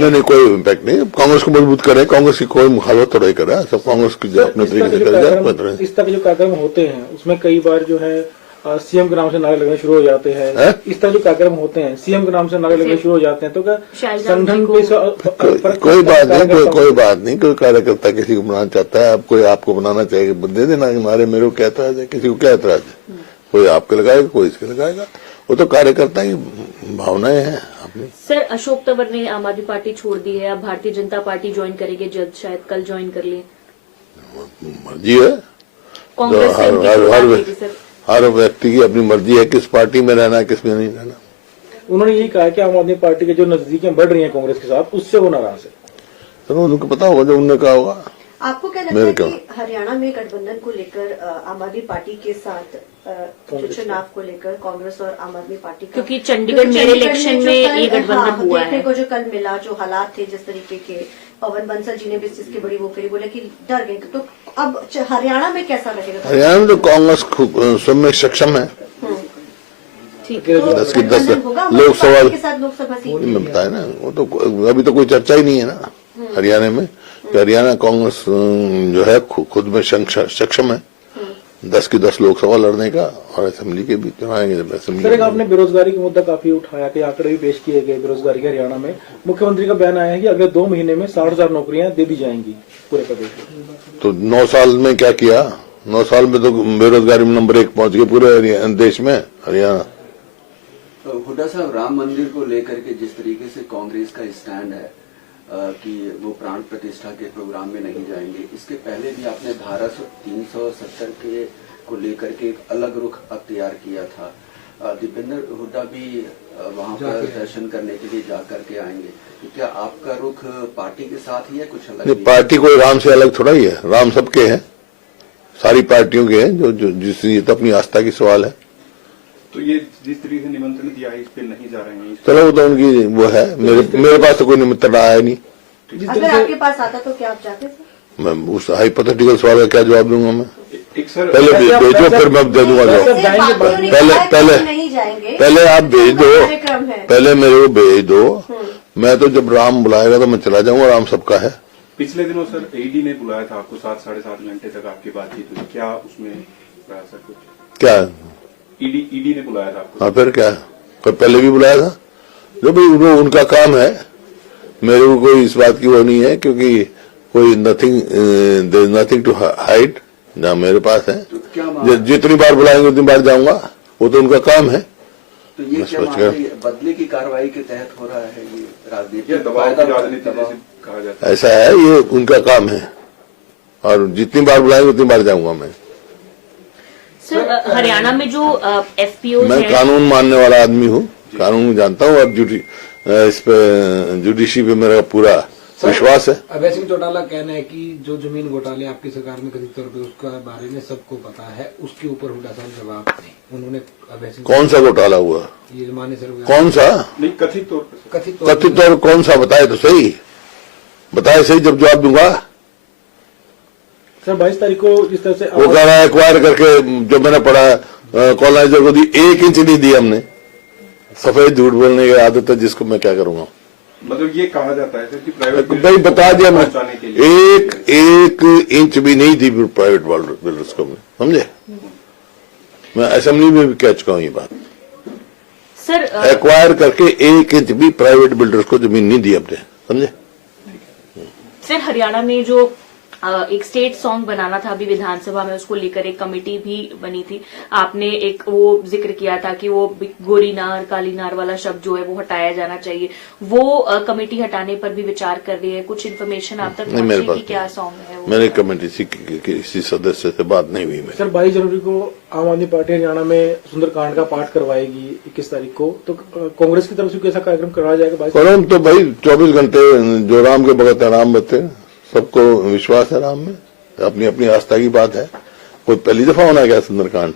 नहीं, कोई इम्पैक्ट नहीं। कांग्रेस को मजबूत करे, कांग्रेस की कोई मुखालफत थोड़ा ही करे, सब कांग्रेस की अपने तरीके से करे जाए। इस तरह के जो कार्यक्रम होते हैं उसमें कई बार जो है सीएम के नाम से नारे लगने शुरू हो जाते हैं। इस तरह जो कार्यक्रम होते हैं सीएम के नाम से नारे लगने शुरू हो जाते हैं, तो क्या संगठन कोई बात नहीं, कोई कार्यकर्ता किसी को बनाना चाहता है, कोई आपको बनाना चाहिए, दे देना नारे, मेरे को क्या एतराज है, किसी को क्या एतराज है? कोई आपके लगाएगा, कोई इसके लगाएगा, वो तो कार्यकर्ता की भावनाएं हैं अपनी। सर अशोक तंवर ने आम आदमी पार्टी छोड़ दी है, अब भारतीय जनता पार्टी ज्वाइन करेंगे जल्द, शायद कल ज्वाइन कर लिए। मर्जी है, कांग्रेस हर व्यक्ति की अपनी मर्जी है किस पार्टी में रहना है, किस में नहीं रहना। उन्होंने यही कहा कि आम आदमी पार्टी के जो नजदीकियां बढ़ रही हैं कांग्रेस के साथ, उससे वो नाराज है। तो उनको पता होगा जो उन्होंने कहा होगा। आपको क्या लगता है कि हरियाणा में गठबंधन को लेकर आम आदमी पार्टी के साथ जो चुनाव को लेकर कांग्रेस और आम आदमी पार्टी का, क्योंकि चंडीगढ़ मेरे इलेक्शन में ये गठबंधन हुआ देखने है को जो कल मिला, जो हालात थे जिस तरीके के, पवन बंसल जी ने भी इस चीज की बड़ी वो करी, बोले कि डर गए। तो अब हरियाणा में कैसा रहेगा? हरियाणा में तो कांग्रेस सब में सक्षम है। ठीक तो 10 की 10 होगा लोकसभा के साथ लोकसभा सीट में बताया ना, वो तो अभी तो कोई चर्चा ही नहीं है ना हरियाणा में कि हरियाणा कांग्रेस जो है खुद में सक्षम है 10 की 10 लोकसभा लड़ने का, और असेंबली के भी चुनाएंगे जब असेंबली। सर, आपने बेरोजगारी का मुद्दा काफी उठाया कि आंकड़े भी पेश किए गए बेरोजगारी के। हरियाणा में मुख्यमंत्री का बयान आया है कि अगले 2 महीने में 60,000 नौकरियां दे दी जाएंगी पूरे प्रदेश में। तो 9 साल में क्या किया? 9 साल में तो बेरोजगारी में नंबर 1 पहुंच गए पूरे देश में हरियाणा। हुड्डा साहब, राम मंदिर को लेकर के जिस तरीके से कांग्रेस का स्टैंड है कि वो प्राण प्रतिष्ठा के प्रोग्राम में नहीं जाएंगे, इसके पहले भी आपने धारा 370 के को लेकर के एक अलग रुख अख्तियार किया था। दीपेंद्र हुड्डा भी वहां पर दर्शन करने के लिए जाकर के आएंगे, तो क्या आपका रुख पार्टी के साथ ही है, कुछ अलग? नहीं, पार्टी कोई राम से अलग थोड़ा ही है, राम सबके हैं, सारी पार्टियों के हैं, जो जिसने तो अपनी आस्था की सवाल है। तो ये जिस तरीके से निमंत्रण दिया है इस पे नहीं जा रहे हैं? चलो वो तो उनकी वो है, मेरे पास तो कोई निमंत्रण आया नहीं। अगर आपके पास आता तो क्या आप जाते थे? मैं उस हाइपोथेटिकल सवाल का क्या जवाब दूंगा? मैं एक सर पहले भेजो, फिर मैं दे दूंगा जवाब। पहले आप भेज दो, पहले मेरे को भेज दो। मैं तो जब राम बुलाएगा तो मैं चला जाऊंगा, राम सबका है। पिछले दिनों सर ईडी ने बुलाया था आपको, 7-7.5 घंटे तक आपकी बातचीत हुई, क्या उसमें रहा सर कुछ? क्या ईडी ने बुलाया था आपको? हाँ, फिर क्या? फिर पहले भी बुलाया था। जो भाई वो उनका काम है, मेरे को कोई इस बात की वो नहीं है, क्योंकि कोई नथिंग टू हाइड ना मेरे पास है। तो जितनी बार बुलाएंगे उतनी बार जाऊंगा, वो तो उनका काम है। तो ये क्या बदले की कार्रवाई के तहत हो रहा है? ये राजनीति कहा जाता है, ऐसा है, ये उनका काम है, और जितनी बार बुलाएंगे उतनी बार जाऊंगा मैं। सर, हरियाणा में जो एफपीओ मैं कानून मानने वाला आदमी हूँ, कानून जानता हूँ, और इस पे जुडिशरी पे मेरा पूरा विश्वास है। अभय सिंह चौटाला कहना है कि जो जमीन घोटाले आपकी सरकार में कथित तौर पे उसका बारे में सबको पता है, उसके ऊपर हुड्डा साहब जवाब दें। उन्होंने अभय सिंह कौन सा घोटाला हुआ? ये मान्य सर कौन सा? नहीं, कथित तौर पर। कथित तौर कौन सा? बताए तो सही, बताए सही, जब जवाब दूंगा। सर, 22 तारीख को जिस तरह से वो कह रहा है एक्वायर करके, जो मैंने पढ़ा कॉलोनाइजर को दी, 1 इंच नहीं दी हमने। सफेद झूठ बोलने की आदत है जिसको मैं क्या करूंगा। मतलब ये कहा जाता है सर कि प्राइवेट भाई बता दिया मैं, 1 इंच भी नहीं दी प्राइवेट बिल्डर्स को, समझे? मैं असेंबली में भी कह चुका हूं ये बात। सर, एक्वायर करके 1 इंच भी प्राइवेट बिल्डर्स को जमीन नहीं दी अपने, समझे? सर, हरियाणा में जो एक स्टेट सॉन्ग बनाना था अभी विधानसभा में, उसको लेकर एक कमेटी भी बनी थी। आपने एक वो जिक्र किया था कि वो गोरी नार काली नार वाला शब्द जो है वो हटाया जाना चाहिए। वो कमेटी हटाने पर भी विचार कर रही है। कुछ इन्फॉर्मेशन आप तक पहुंची कि क्या सॉन्ग है वो? मेरे कमेटी से किसी सदस्य से बात नहीं हुई। सर, 22 जनवरी को आम आदमी पार्टी हरियाणा में सुंदरकांड का पाठ करवाएगी 21 तारीख को, तो कांग्रेस की तरफ से कैसा कार्यक्रम करवाया जाएगा? तो भाई 24 घंटे जो राम के भगत राम बते, सबको विश्वास है राम में, अपनी अपनी आस्था की बात है। कोई पहली दफा होना क्या सुंदरकांड?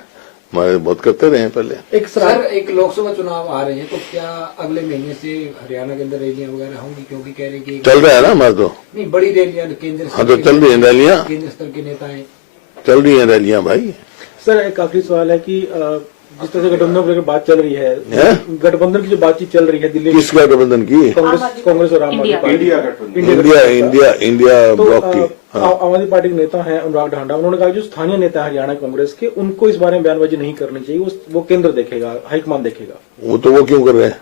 हमारे बहुत करते रहे हैं पहले। एक लोकसभा चुनाव आ रहे हैं, तो क्या अगले महीने से हरियाणा के अंदर रैलियां वगैरह होंगी? क्योंकि कह रहे कि चल रहा है ना हमारे तो। नहीं, बड़ी रैलियां केंद्र हाँ, तो चल रही है रैलियां, केंद्र स्तर के नेता है, चल रही है रैलियां भाई। सर, एक आखिरी सवाल है कि जिस तरह से गठबंधन को लेकर बात चल रही है, गठबंधन की जो बातचीत चल रही है दिल्ली में, किस गठबंधन की? कांग्रेस और आम आदमी पार्टी, इंडिया ब्लॉक की। आम आदमी पार्टी के नेता हैं अनुराग ढांडा, उन्होंने कहा जो स्थानीय नेता है हरियाणा कांग्रेस के, उनको इस बारे में बयानबाजी नहीं करनी चाहिए, वो केंद्र देखेगा, हाईकमान देखेगा। वो तो वो क्यों कर रहे हैं?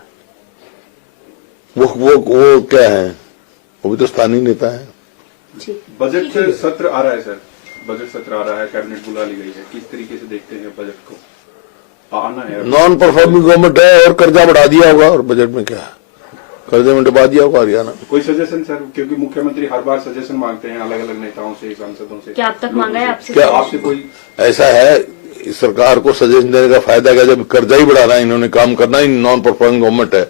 वो क्या है? वो भी तो स्थानीय नेता है। बजट सत्र आ रहा है सर, बजट सत्र आ रहा है, कैबिनेट बुला ली गई है, किस तरीके से देखते हैं बजट को? आना है, नॉन परफॉर्मिंग गवर्नमेंट है, और कर्जा बढ़ा दिया होगा, और बजट में क्या कर्जे में डुबा दिया होगा हरियाणा। कोई सजेशन सर? क्योंकि मुख्यमंत्री हर बार सजेशन मांगते हैं अलग अलग नेताओं से, सांसदों से। क्या अब तक मांगा है आपसे? क्या आपसे कोई ऐसा है? इस सरकार को सजेशन देने का फायदा क्या? जब कर्जा ही बढ़ाना है इन्होंने, काम करना ही नॉन परफॉर्मिंग गवर्नमेंट है,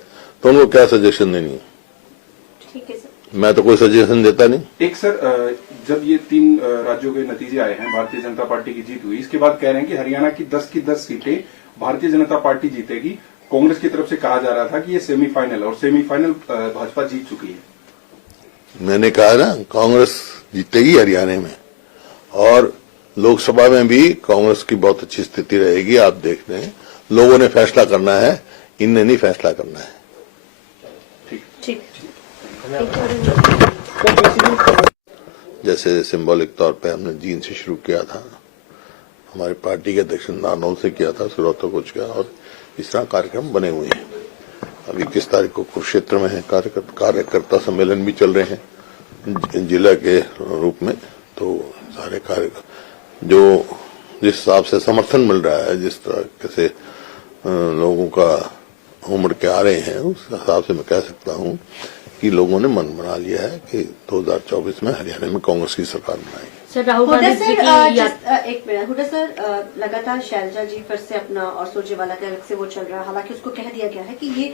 तो उनको क्या सजेशन देनी है? ठीक है सर। मैं तो कोई सजेशन देता नहीं। एक सर, जब ये 3 राज्यों के नतीजे आए हैं, भारतीय जनता पार्टी की जीत हुई, इसके बाद कह रहे हैं कि हरियाणा की 10 सीटें भारतीय जनता पार्टी जीतेगी। कांग्रेस की तरफ से कहा जा रहा था कि ये सेमीफाइनल, और सेमीफाइनल भाजपा जीत चुकी है। मैंने कहा ना, कांग्रेस जीतेगी हरियाणा में, और लोकसभा में भी कांग्रेस की बहुत अच्छी स्थिति रहेगी। आप देखते हैं, लोगों ने फैसला करना है, इनने नहीं फैसला करना है। ठीक। जैसे सिंबॉलिक तौर पे हमने जींद से शुरू किया था, हमारी पार्टी के अध्यक्ष नारनौल से किया था, सुरौतो कुछ किया, और इस तरह कार्यक्रम बने हुए हैं। अभी 21 तारीख को कुरुक्षेत्र में है कार्यकर्ता सम्मेलन भी चल रहे हैं जिला के रूप में। तो सारे कार्यक्रम जो जिस हिसाब से समर्थन मिल रहा है, जिस तरह से लोगों का उमड़ के आ रहे हैं, उस हिसाब से मैं कह सकता हूं कि लोगों ने मन बना लिया है कि 2024 में हरियाणा में कांग्रेस की सरकार बनाएगी। सर राहुल गांधी जी की एक मिनट हुड्डा सर, लगातार शैलजा जी फिर से अपना और सुरजेवाला के अलग से वो चल रहा है। हालांकि उसको कह दिया गया है कि ये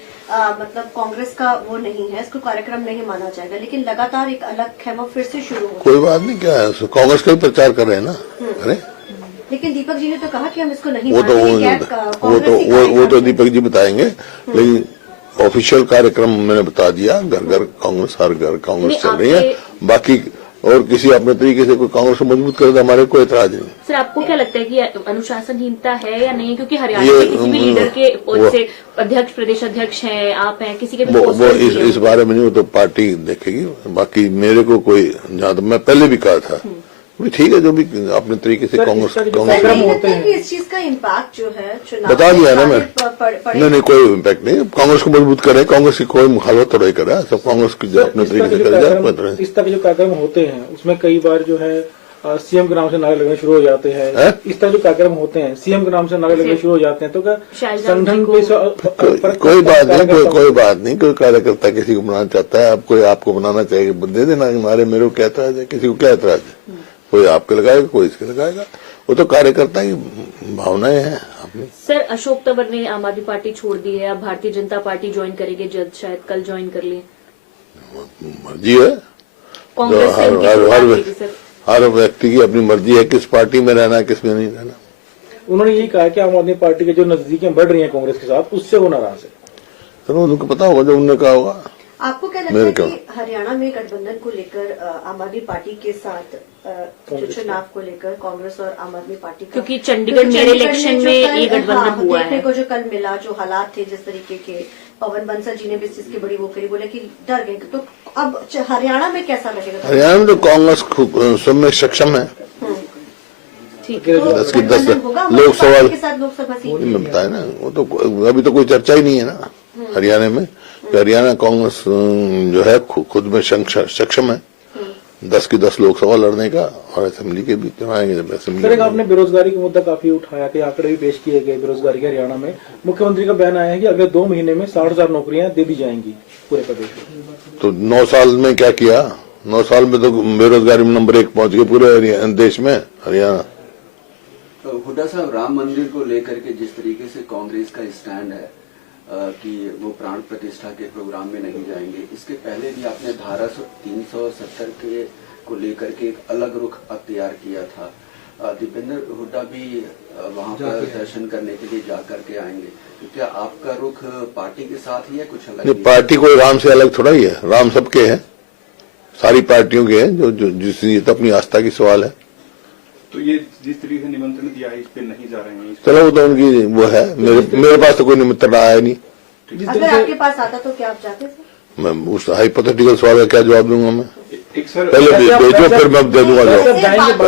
मतलब कांग्रेस का वो नहीं है, इसको कार्यक्रम नहीं माना जाएगा, लेकिन लगातार एक अलग खेमा फिर से शुरू हो। कोई बात नहीं, क्या है, कांग्रेस का ही प्रचार कर रहे हैं ना, करें। लेकिन दीपक जी ने तो कहा कि हम इसको नहीं वो तो दीपक जी बताएंगे, लेकिन ऑफिशियल कार्यक्रम मैंने बता दिया। घर घर कांग्रेस, हर घर कांग्रेस चल रही है। बाकी और किसी अपने तरीके से कोई कांग्रेस को मजबूत करे तो हमारे कोई एतराज नहीं। सर आपको क्या लगता है कि अनुशासनहीनता है या नहीं? क्योंकि हरियाणा के किसी भी लीडर के पद से अध्यक्ष, प्रदेश अध्यक्ष हैं, आप हैं, किसी के भी वो इस बारे में नहीं, वो तो पार्टी देखेगी। बाकी मेरे को कोई, जहाँ तक मैं पहले भी कहा था, ठीक है, जो भी अपने तरीके से कांग्रेस इस चीज का इम्पैक्ट जो है बता दिया ना मैं। नहीं, कोई इम्पैक्ट नहीं। कांग्रेस को मजबूत करे, कांग्रेस की कोई मुखालफत थोड़ा ही करे, सब कांग्रेस की अपने तरीके से करे जाए। इस तरह के जो कार्यक्रम होते हैं उसमें कई बार जो है सीएम के नाम से नारे लगने शुरू हो जाते हैं। इस तरह जो कार्यक्रम होते हैं सीएम के नाम से नारे लगने शुरू हो जाते हैं, तो क्या संगठन कोई बात नहीं, कोई कार्यकर्ता किसी को बनाना चाहता है, आपको बनाना चाहिए, दे देना नारे। मेरे को क्या एतराज है? किसी को क्या एतराज है? कोई आपके लगाएगा, कोई इसके लगाएगा, वो तो कार्यकर्ता की भावनाएं हैं अपनी। सर अशोक तंवर ने आम आदमी पार्टी छोड़ दी है, अब भारतीय जनता पार्टी ज्वाइन करेंगे जल्द, शायद कल ज्वाइन कर लिए। मर्जी है, कांग्रेस हर व्यक्ति की अपनी मर्जी है किस पार्टी में रहना है, किस में नहीं रहना। उन्होंने यही कहा कि आम आदमी पार्टी के जो नजदीकियां बढ़ रही हैं कांग्रेस के साथ, उससे वो नाराज है। तो उनको पता होगा जो उन्होंने कहा होगा। आपको क्या लगता है कि हरियाणा में गठबंधन को लेकर आम आदमी पार्टी के साथ जो चुनाव को लेकर कांग्रेस और आम आदमी पार्टी का, क्योंकि चंडीगढ़ मेरे इलेक्शन में ये गठबंधन हुआ है, देखने को जो कल मिला, जो हालात थे, जिस तरीके के, पवन बंसल जी ने भी इस चीज की बड़ी वो करी, बोले कि डर गए। तो अब हरियाणा में कैसा लगेगा? हरियाणा में तो कांग्रेस सब में सक्षम है। ठीक, 10 की 10 लोकसभा सीट में बताया ना, वो तो अभी तो कोई चर्चा ही नहीं है ना हरियाणा में। हरियाणा कांग्रेस जो है खुद में सक्षम है 10 की 10 लोकसभा लड़ने का, और असेंबली के भी चुनाएंगे। जब असेंबली आपने बेरोजगारी का मुद्दा काफी उठाया कि आंकड़े भी पेश किए गए बेरोजगारी के। हरियाणा में मुख्यमंत्री का बयान आया है कि अगले 2 महीने में 60,000 नौकरियां दे दी जाएंगी पूरे प्रदेश में। तो 9 साल में क्या किया? 9 साल में तो बेरोजगारी में नंबर 1 पहुंच गए पूरे देश में हरियाणा। हुड्डा साहब, राम मंदिर को लेकर के जिस तरीके से कांग्रेस का स्टैंड है कि वो प्राण प्रतिष्ठा के प्रोग्राम में नहीं जाएंगे, इसके पहले भी आपने धारा 370 के को लेकर के एक अलग रुख अख्तियार किया था। दीपेंद्र हुड्डा भी वहां पर दर्शन करने के लिए जाकर के आएंगे, तो क्या आपका रुख पार्टी के साथ ही है, कुछ अलग? पार्टी कोई राम से अलग थोड़ा ही है, राम सबके है, सारी पार्टियों के हैं, जो जिसकी तो अपनी आस्था की सवाल है। तो ये जिस तरीके से निमंत्रण दिया है, इस पे नहीं जा रहे हैं? चलो, वो तो उनकी वो है। मेरे पास तो कोई निमंत्रण आया नहीं। अगर आपके पास आता तो क्या आप जाते थे? मैं उस हाइपोथेटिकल सवाल का क्या जवाब दूंगा? मैं पहले भेजो, फिर मैं दे दूंगा जवाब।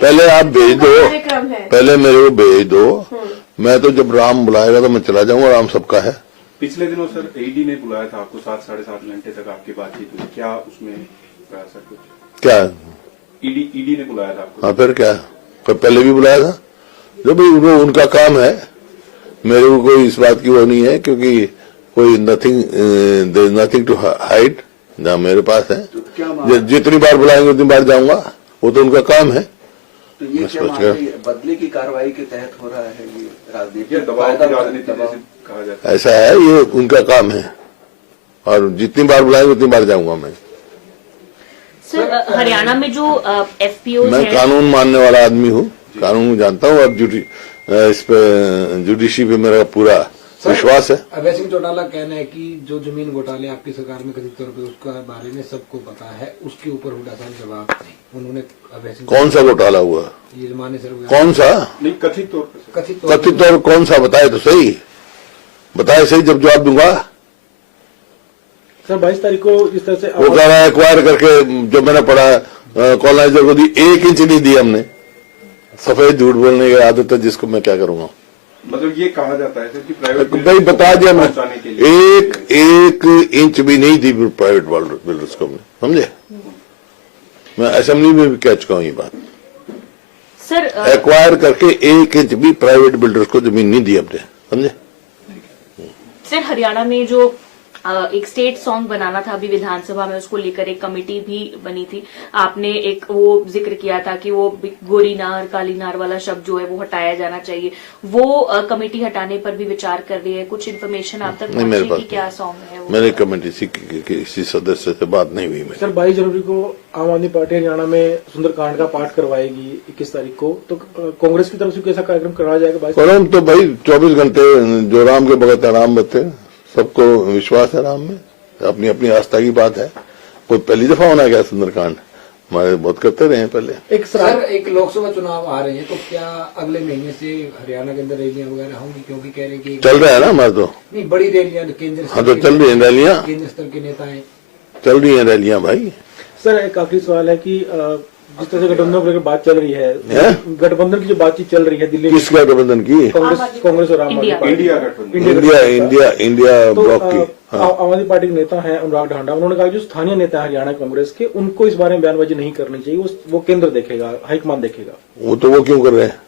पहले आप भेज दो, पहले मेरे को भेज दो। मैं तो जब राम बुलाएगा तो मैं चला जाऊंगा, राम सबका है। पिछले दिनों सर ईडी ने बुलाया था आपको, 7-7.5 घंटे तक आपकी बातचीत हुई, क्या उसमें सर कुछ? क्या ईडी ने बुलाया था आपको? हाँ, फिर क्या? पहले भी बुलाया था। जो भाई वो उनका काम है, मेरे को कोई इस बात की वो नहीं है, क्योंकि कोई नथिंग टू हाइड जहाँ मेरे पास है। तो जितनी बार बुलाएंगे उतनी बार जाऊंगा, वो तो उनका काम है। तो ये क्या बदले की कार्रवाई के तहत हो रहा है? ये राजनीति कहा जाता है, ऐसा है, ये उनका काम है। और जितनी बार बुलाएंगे उतनी बार जाऊंगा मैं। सर हरियाणा में जो एफपीओ मैं कानून मानने वाला आदमी हूँ, कानून जानता हूँ, और इस पे जुडिशरी पे मेरा पूरा विश्वास है। अभय सिंह चौटाला कहना है कि जो जमीन घोटाले आपकी सरकार में कथित तौर पे उसका बारे में सबको पता है, उसके ऊपर हुड्डा साहब जवाब दें। उन्होंने अभय सिंह कौन सा घोटाला हुआ? ये मान्य सर कौन सा? नहीं, कथित तौर पर। कथित तौर कौन सा? बताए तो सही, बताए सही, जब जवाब दूंगा। सर 22 तारीख को इस तरह से वो कह रहा है एक्वायर करके, जो मैंने पढ़ा कॉलोनाइजर को दी, 1 इंच नहीं दी हमने। सफेद झूठ बोलने की आदत है जिसको मैं क्या करूंगा। मतलब ये कहा जाता है सर कि प्राइवेट भाई बता दिया मैं, पहुंचाने के लिए 1 इंच भी नहीं दी प्राइवेट बिल्डर्स को, समझे? मैं असेंबली में भी कह चुका हूं ये बात। सर एक्वायर करके 1 इंच भी प्राइवेट बिल्डर्स को जमीन नहीं दी हमने, समझे? सर हरियाणा में जो एक स्टेट सॉन्ग बनाना था अभी विधानसभा में, उसको लेकर एक कमेटी भी बनी थी। आपने एक वो जिक्र किया था कि वो गोरी नार काली नार वाला शब्द जो है वो हटाया जाना चाहिए। वो कमेटी हटाने पर भी विचार कर रही है। कुछ इन्फॉर्मेशन आप तक पहुंची कि क्या सॉन्ग है वो? मेरे कमेटी किसी सदस्य से बात नहीं हुई मेरी। सर 22 जनवरी को आम आदमी पार्टी हरियाणा में सुंदरकांड का पाठ करवाएगी 21 तारीख को, तो कांग्रेस की तरफ से कैसा कार्यक्रम करवाया जाएगा? 22 तो भाई 24 घंटे जो राम के भगत राम बते, सबको विश्वास है राम में, अपनी अपनी आस्था की बात है। कोई पहली दफा होना क्या सुंदरकांड? हमारे बहुत करते रहे हैं पहले। एक लोकसभा चुनाव आ रहे हैं, तो क्या अगले महीने से हरियाणा के अंदर रैलियां वगैरह होंगी? क्योंकि कह रहे हैं कि चल रहा है ना हमारे तो। नहीं, बड़ी रैलियां केंद्र हाँ तो चल रही है रैलियां, केंद्र स्तर के नेता है, चल रही है रैलियां भाई। सर एक आखिरी सवाल है कि जिस तरह से गठबंधन को लेकर बात चल रही है, गठबंधन की जो बातचीत चल रही है दिल्ली में, किस गठबंधन की? कांग्रेस और आम आदमी पार्टी, इंडिया ब्लॉक की। आम आदमी पार्टी के नेता हैं अनुराग ढांडा, उन्होंने कहा जो स्थानीय नेता है हरियाणा कांग्रेस के, उनको इस बारे में बयानबाजी नहीं करनी चाहिए, वो केंद्र देखेगा, हाईकमान देखेगा। वो तो वो क्यों कर रहे हैं?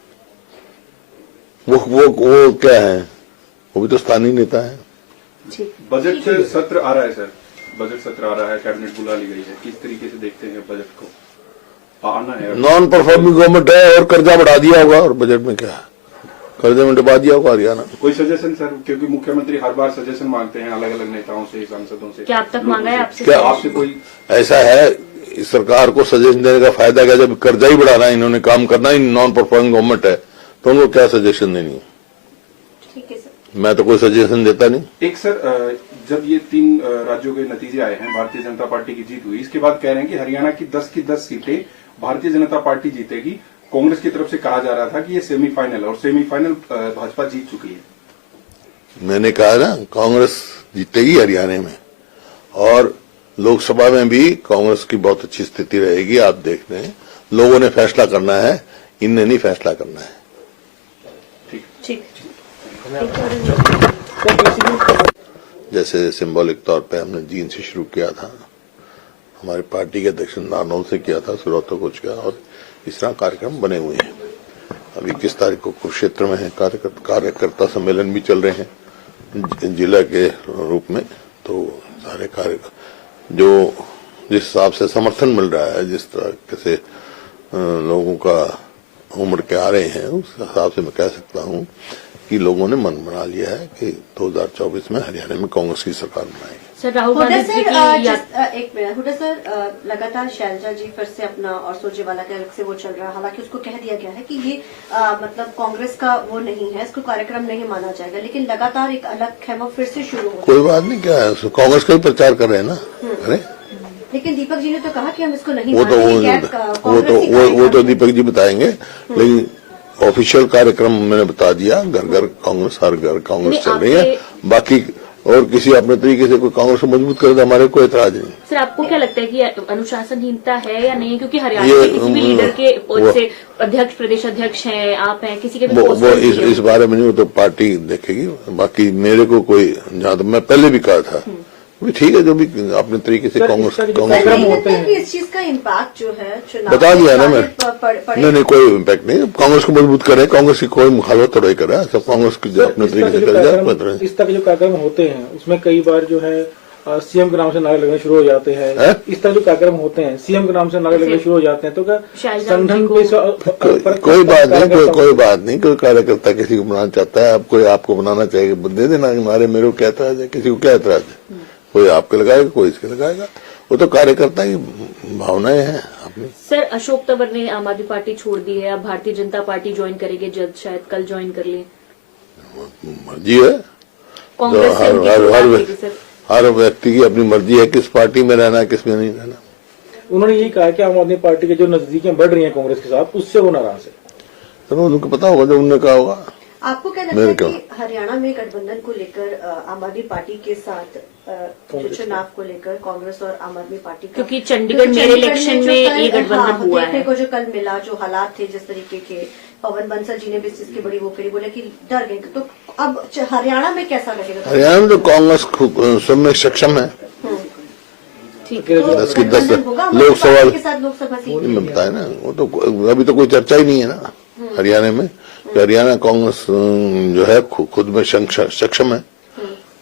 वो क्या है? वो भी तो स्थानीय नेता है। बजट सत्र आ रहा है सर, बजट सत्र आ रहा है, कैबिनेट बुला ली गई है, किस तरीके से देखते हैं बजट को? आना है, नॉन परफॉर्मिंग गवर्नमेंट है और कर्जा बढ़ा दिया होगा, और बजट में क्या है, कर्जे में डुबा दिया होगा हरियाणा। कोई सजेशन सर? क्योंकि मुख्यमंत्री हर बार सजेशन मांगते हैं अलग अलग नेताओं से, सांसदों से। क्या अब तक मांगा है आपसे? क्या आपसे कोई ऐसा है? इस सरकार को सजेशन देने का फायदा क्या? जब कर्जा ही बढ़ाना है इन्होंने, काम करना ही नॉन परफॉर्मिंग गवर्नमेंट है, तो उनको क्या सजेशन देनी है? ठीक है सर। मैं तो कोई सजेशन देता नहीं। एक सर, जब ये 3 राज्यों के नतीजे आए हैं, भारतीय जनता पार्टी की जीत हुई, इसके बाद कह रहे हैं कि हरियाणा की 10 की 10 सीटें भारतीय जनता पार्टी जीतेगी। कांग्रेस की तरफ से कहा जा रहा था कि ये सेमीफाइनल, और सेमीफाइनल भाजपा जीत चुकी है। मैंने कहा ना, कांग्रेस जीतेगी हरियाणा में, और लोकसभा में भी कांग्रेस की बहुत अच्छी स्थिति रहेगी। आप देख रहे हैं, लोगों ने फैसला करना है, इनने नहीं फैसला करना है। ठीक। जैसे सिंबॉलिक तौर पे हमने जींद से शुरू किया था, हमारी पार्टी के अध्यक्ष नारनौल से किया था, सुरौतो कुछ किया, और इस तरह कार्यक्रम बने हुए हैं। अभी 21 तारीख को कुरुक्षेत्र में है कार्यकर्ता सम्मेलन भी चल रहे हैं जिला के रूप में। तो सारे कार्य जो जिस हिसाब से समर्थन मिल रहा है, जिस तरह से लोगों का उमड़ के आ रहे हैं, उस हिसाब से मैं कह सकता हूं कि लोगों ने मन बना लिया है कि 2024 में हरियाणा में कांग्रेस की सरकार बनाएगी। सर राहुल हुड्डा गांधी सर, की एक मिनट, हुड्डा सर, लगातार शैलजा जी फिर से अपना और सुरजेवाला के अलग से वो चल रहा है। हालांकि उसको कह दिया गया है कि ये मतलब कांग्रेस का वो नहीं है, इसको कार्यक्रम नहीं माना जाएगा, लेकिन लगातार एक अलग खेमा फिर से शुरू हो। कोई बात नहीं, क्या है, कांग्रेस का भी प्रचार कर रहे हैं ना, अरे लेकिन दीपक जी ने तो कहा कि हम इसको नहीं वो तो दीपक जी बताएंगे, लेकिन ऑफिशियल कार्यक्रम मैंने बता दिया, घर घर कांग्रेस, हर घर कांग्रेस चल रही है। बाकी और किसी अपने तरीके से कोई कांग्रेस को मजबूत करे तो हमारे कोई एतराज नहीं। सर आपको क्या लगता है कि अनुशासनहीनता है या नहीं? क्योंकि हरियाणा के किसी भी लीडर के पद से अध्यक्ष, प्रदेश अध्यक्ष हैं, आप हैं, किसी के भी वो इस बारे में नहीं, वो तो पार्टी देखेगी। बाकी मेरे को कोई, जहाँ मैं पहले भी कहा था, भी ठीक है, जो भी अपने तरीके से कांग्रेस होते हैं, इस चीज का इम्पैक्ट जो है बता दिया ना मैं। नहीं, कोई इम्पैक्ट नहीं, कांग्रेस को मजबूत करे, कांग्रेस की कोई मुखालफत थोड़ा ही करे, सब कांग्रेस की अपने तरीके से कर जाए। इस तरह के जो कार्यक्रम होते हैं उसमें कई बार जो है सीएम के नाम से नारे लगने शुरू हो जाते हैं। इस तरह जो कार्यक्रम होते हैं सीएम के नाम से नारे लगने शुरू हो जाते हैं, तो क्या संगठन कोई बात नहीं, कोई कार्यकर्ता किसी को बनाना चाहता है, अब कोई आपको बनाना चाहिए, दे देना नारे, मेरे को क्या एतराज है? किसी को क्या एतराज है? कोई आपके लगाएगा, कोई इसके लगाएगा। वो तो कार्यकर्ता की भावनाएं हैं अपनी। सर, अशोक तंवर ने आम आदमी पार्टी छोड़ दी है, अब भारतीय जनता पार्टी ज्वाइन करेंगे, जल्द शायद कल ज्वाइन कर लें। मर्जी है, कांग्रेस से उनकी शुरुआत हुई थी, सर। हर व्यक्ति की अपनी मर्जी है किस पार्टी में रहना है, किस में नहीं रहना। उन्होंने यही कहा कि आम आदमी पार्टी के जो नजदीकियां बढ़ रही हैं कांग्रेस के साथ, उससे वो नाराज है। तो उनको पता होगा जो उन्होंने कहा होगा। आपको क्या लगता है कि हरियाणा में गठबंधन को लेकर आम आदमी पार्टी के साथ जो चुनाव को लेकर कांग्रेस और आम आदमी पार्टी का, क्योंकि चंडीगढ़ मेयर इलेक्शन में ये गठबंधन हुआ देखने है को जो कल मिला, जो हालात थे जिस तरीके के, पवन बंसल जी ने भी इस चीज की बड़ी वो करी, बोले कि डर गए। तो अब हरियाणा में कैसा रहेगा? हरियाणा में तो कांग्रेस सब में सक्षम है। ठीक तो 10 की 10 होगा लोकसभा के साथ लोकसभा सीट में बताया ना, वो तो अभी तो कोई चर्चा ही नहीं है ना हरियाणा में कि हरियाणा कांग्रेस जो है खुद में सक्षम है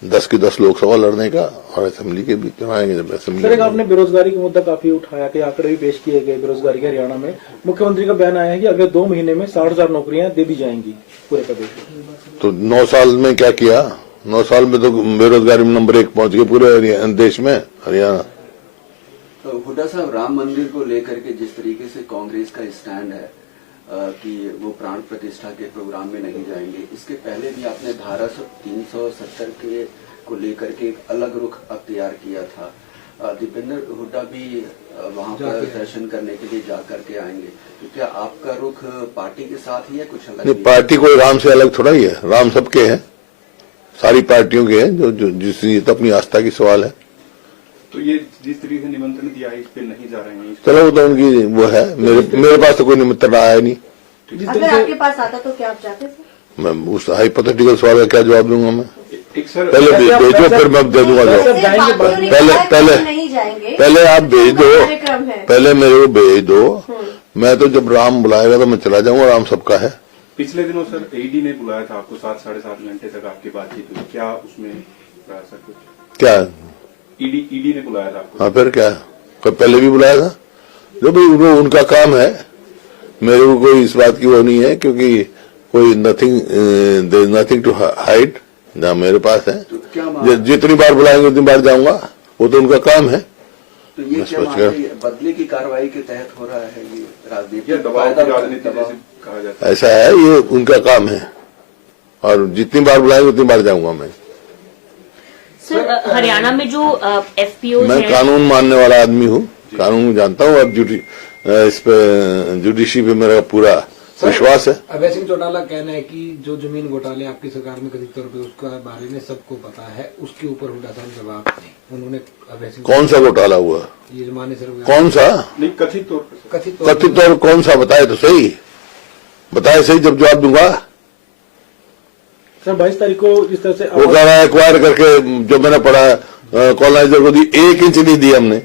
10 की 10 लोकसभा लड़ने का, और असेंबली के भी चुनाएंगे जब असेंबली। सर, आपने बेरोजगारी का मुद्दा काफी उठाया कि आंकड़े भी पेश किए गए बेरोजगारी के। हरियाणा में मुख्यमंत्री का बयान आया है कि अगले 2 महीने में 60,000 नौकरियां दे दी जाएंगी पूरे प्रदेश में। तो 9 साल में क्या किया? 9 साल में तो बेरोजगारी में नंबर 1 पहुंच गए पूरे देश में हरियाणा। तो हुड्डा साहब, राम मंदिर को लेकर के जिस तरीके से कांग्रेस का स्टैंड है कि वो प्राण प्रतिष्ठा के प्रोग्राम में नहीं जाएंगे, इसके पहले भी आपने धारा 370 के को लेकर के एक अलग रुख अख्तियार किया था। दीपेंद्र हुड्डा भी वहां पर दर्शन करने के लिए जा करके आएंगे, तो क्या आपका रुख पार्टी के साथ ही है, कुछ अलग? नहीं, पार्टी कोई राम से अलग थोड़ा ही है, राम सबके है, सारी पार्टियों के हैं, जो जिसकी तो अपनी आस्था की सवाल है। तो ये जिस तरीके से निमंत्रण दिया है इस पे नहीं जा रहे हैं। चलो वो तो उनकी वो है, मेरे पास तो कोई निमंत्रण आया नहीं। अगर आपके पास आता तो क्या आप जाते सर? मैं उस हाइपोथेटिकल सवाल का क्या जवाब दूंगा मैं? एक सर, पहले भेजो फिर मैं दे दूंगा जवाब। पहले आप भेज दो, पहले मेरे को भेज दो, मैं तो जब राम बुलाएगा तो मैं चला जाऊंगा, राम सबका है। पिछले दिनों सर ईडी ने बुलाया था आपको, 7 साढ़े 7 घंटे तक आपकी बातचीत हुई, क्या उसमें रहा सर कुछ? क्या ईडी ने बुलाया था आपको? हाँ, फिर क्या पहले भी बुलाया था? जो भाई उनका काम है, मेरे को कोई इस बात की वो नहीं है, क्योंकि कोई नथिंग टू हाइड जहाँ मेरे पास है। जितनी बार बुलाएंगे उतनी बार जाऊंगा, वो तो उनका काम है। तो ये क्या बदले की कार्रवाई के तहत हो रहा है, ये राजनीति कहा जाता है? ऐसा है, ये उनका काम है, और जितनी बार बुलाएंगे उतनी बार जाऊंगा मैं। सर, हरियाणा में जो एफपीओ मैं कानून मानने वाला आदमी हूँ, कानून जानता हूँ, और इस पे जुडिशरी पे मेरा पूरा विश्वास है। अभय सिंह चौटाला कहना है कि जो जमीन घोटाले आपकी सरकार में कथित तौर पे उसका बारे में सबको पता है, उसके ऊपर हुड्डा साहब जवाब दें। उन्होंने अभय सिंह कौन सा घोटाला हुआ? ये मान्य सर कौन सा? नहीं, कथित तौर पर। कथित तौर कौन सा? बताए तो सही, बताए सही, जब जवाब दूंगा। सर, 22 तारीख को जिस तरह से वो कह रहा है एक्वायर करके, जो मैंने पढ़ा कॉलोनाइजर को दी, 1 इंच नहीं दी हमने।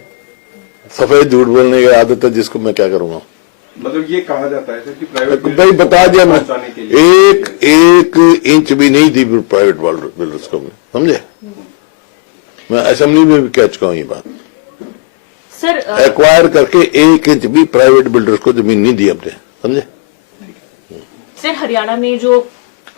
सफेद झूठ बोलने की आदत है जिसको मैं क्या करूंगा। मतलब ये कहा जाता है सर कि प्राइवेट भाई बता दिया मैं, 1 इंच भी नहीं दी प्राइवेट बिल्डर्स को, समझे? मैं असेंबली में भी कह चुका हूं ये बात। सर, एक्वायर करके 1 इंच भी प्राइवेट बिल्डर्स को जमीन नहीं दी हमने, समझे? सर, हरियाणा में जो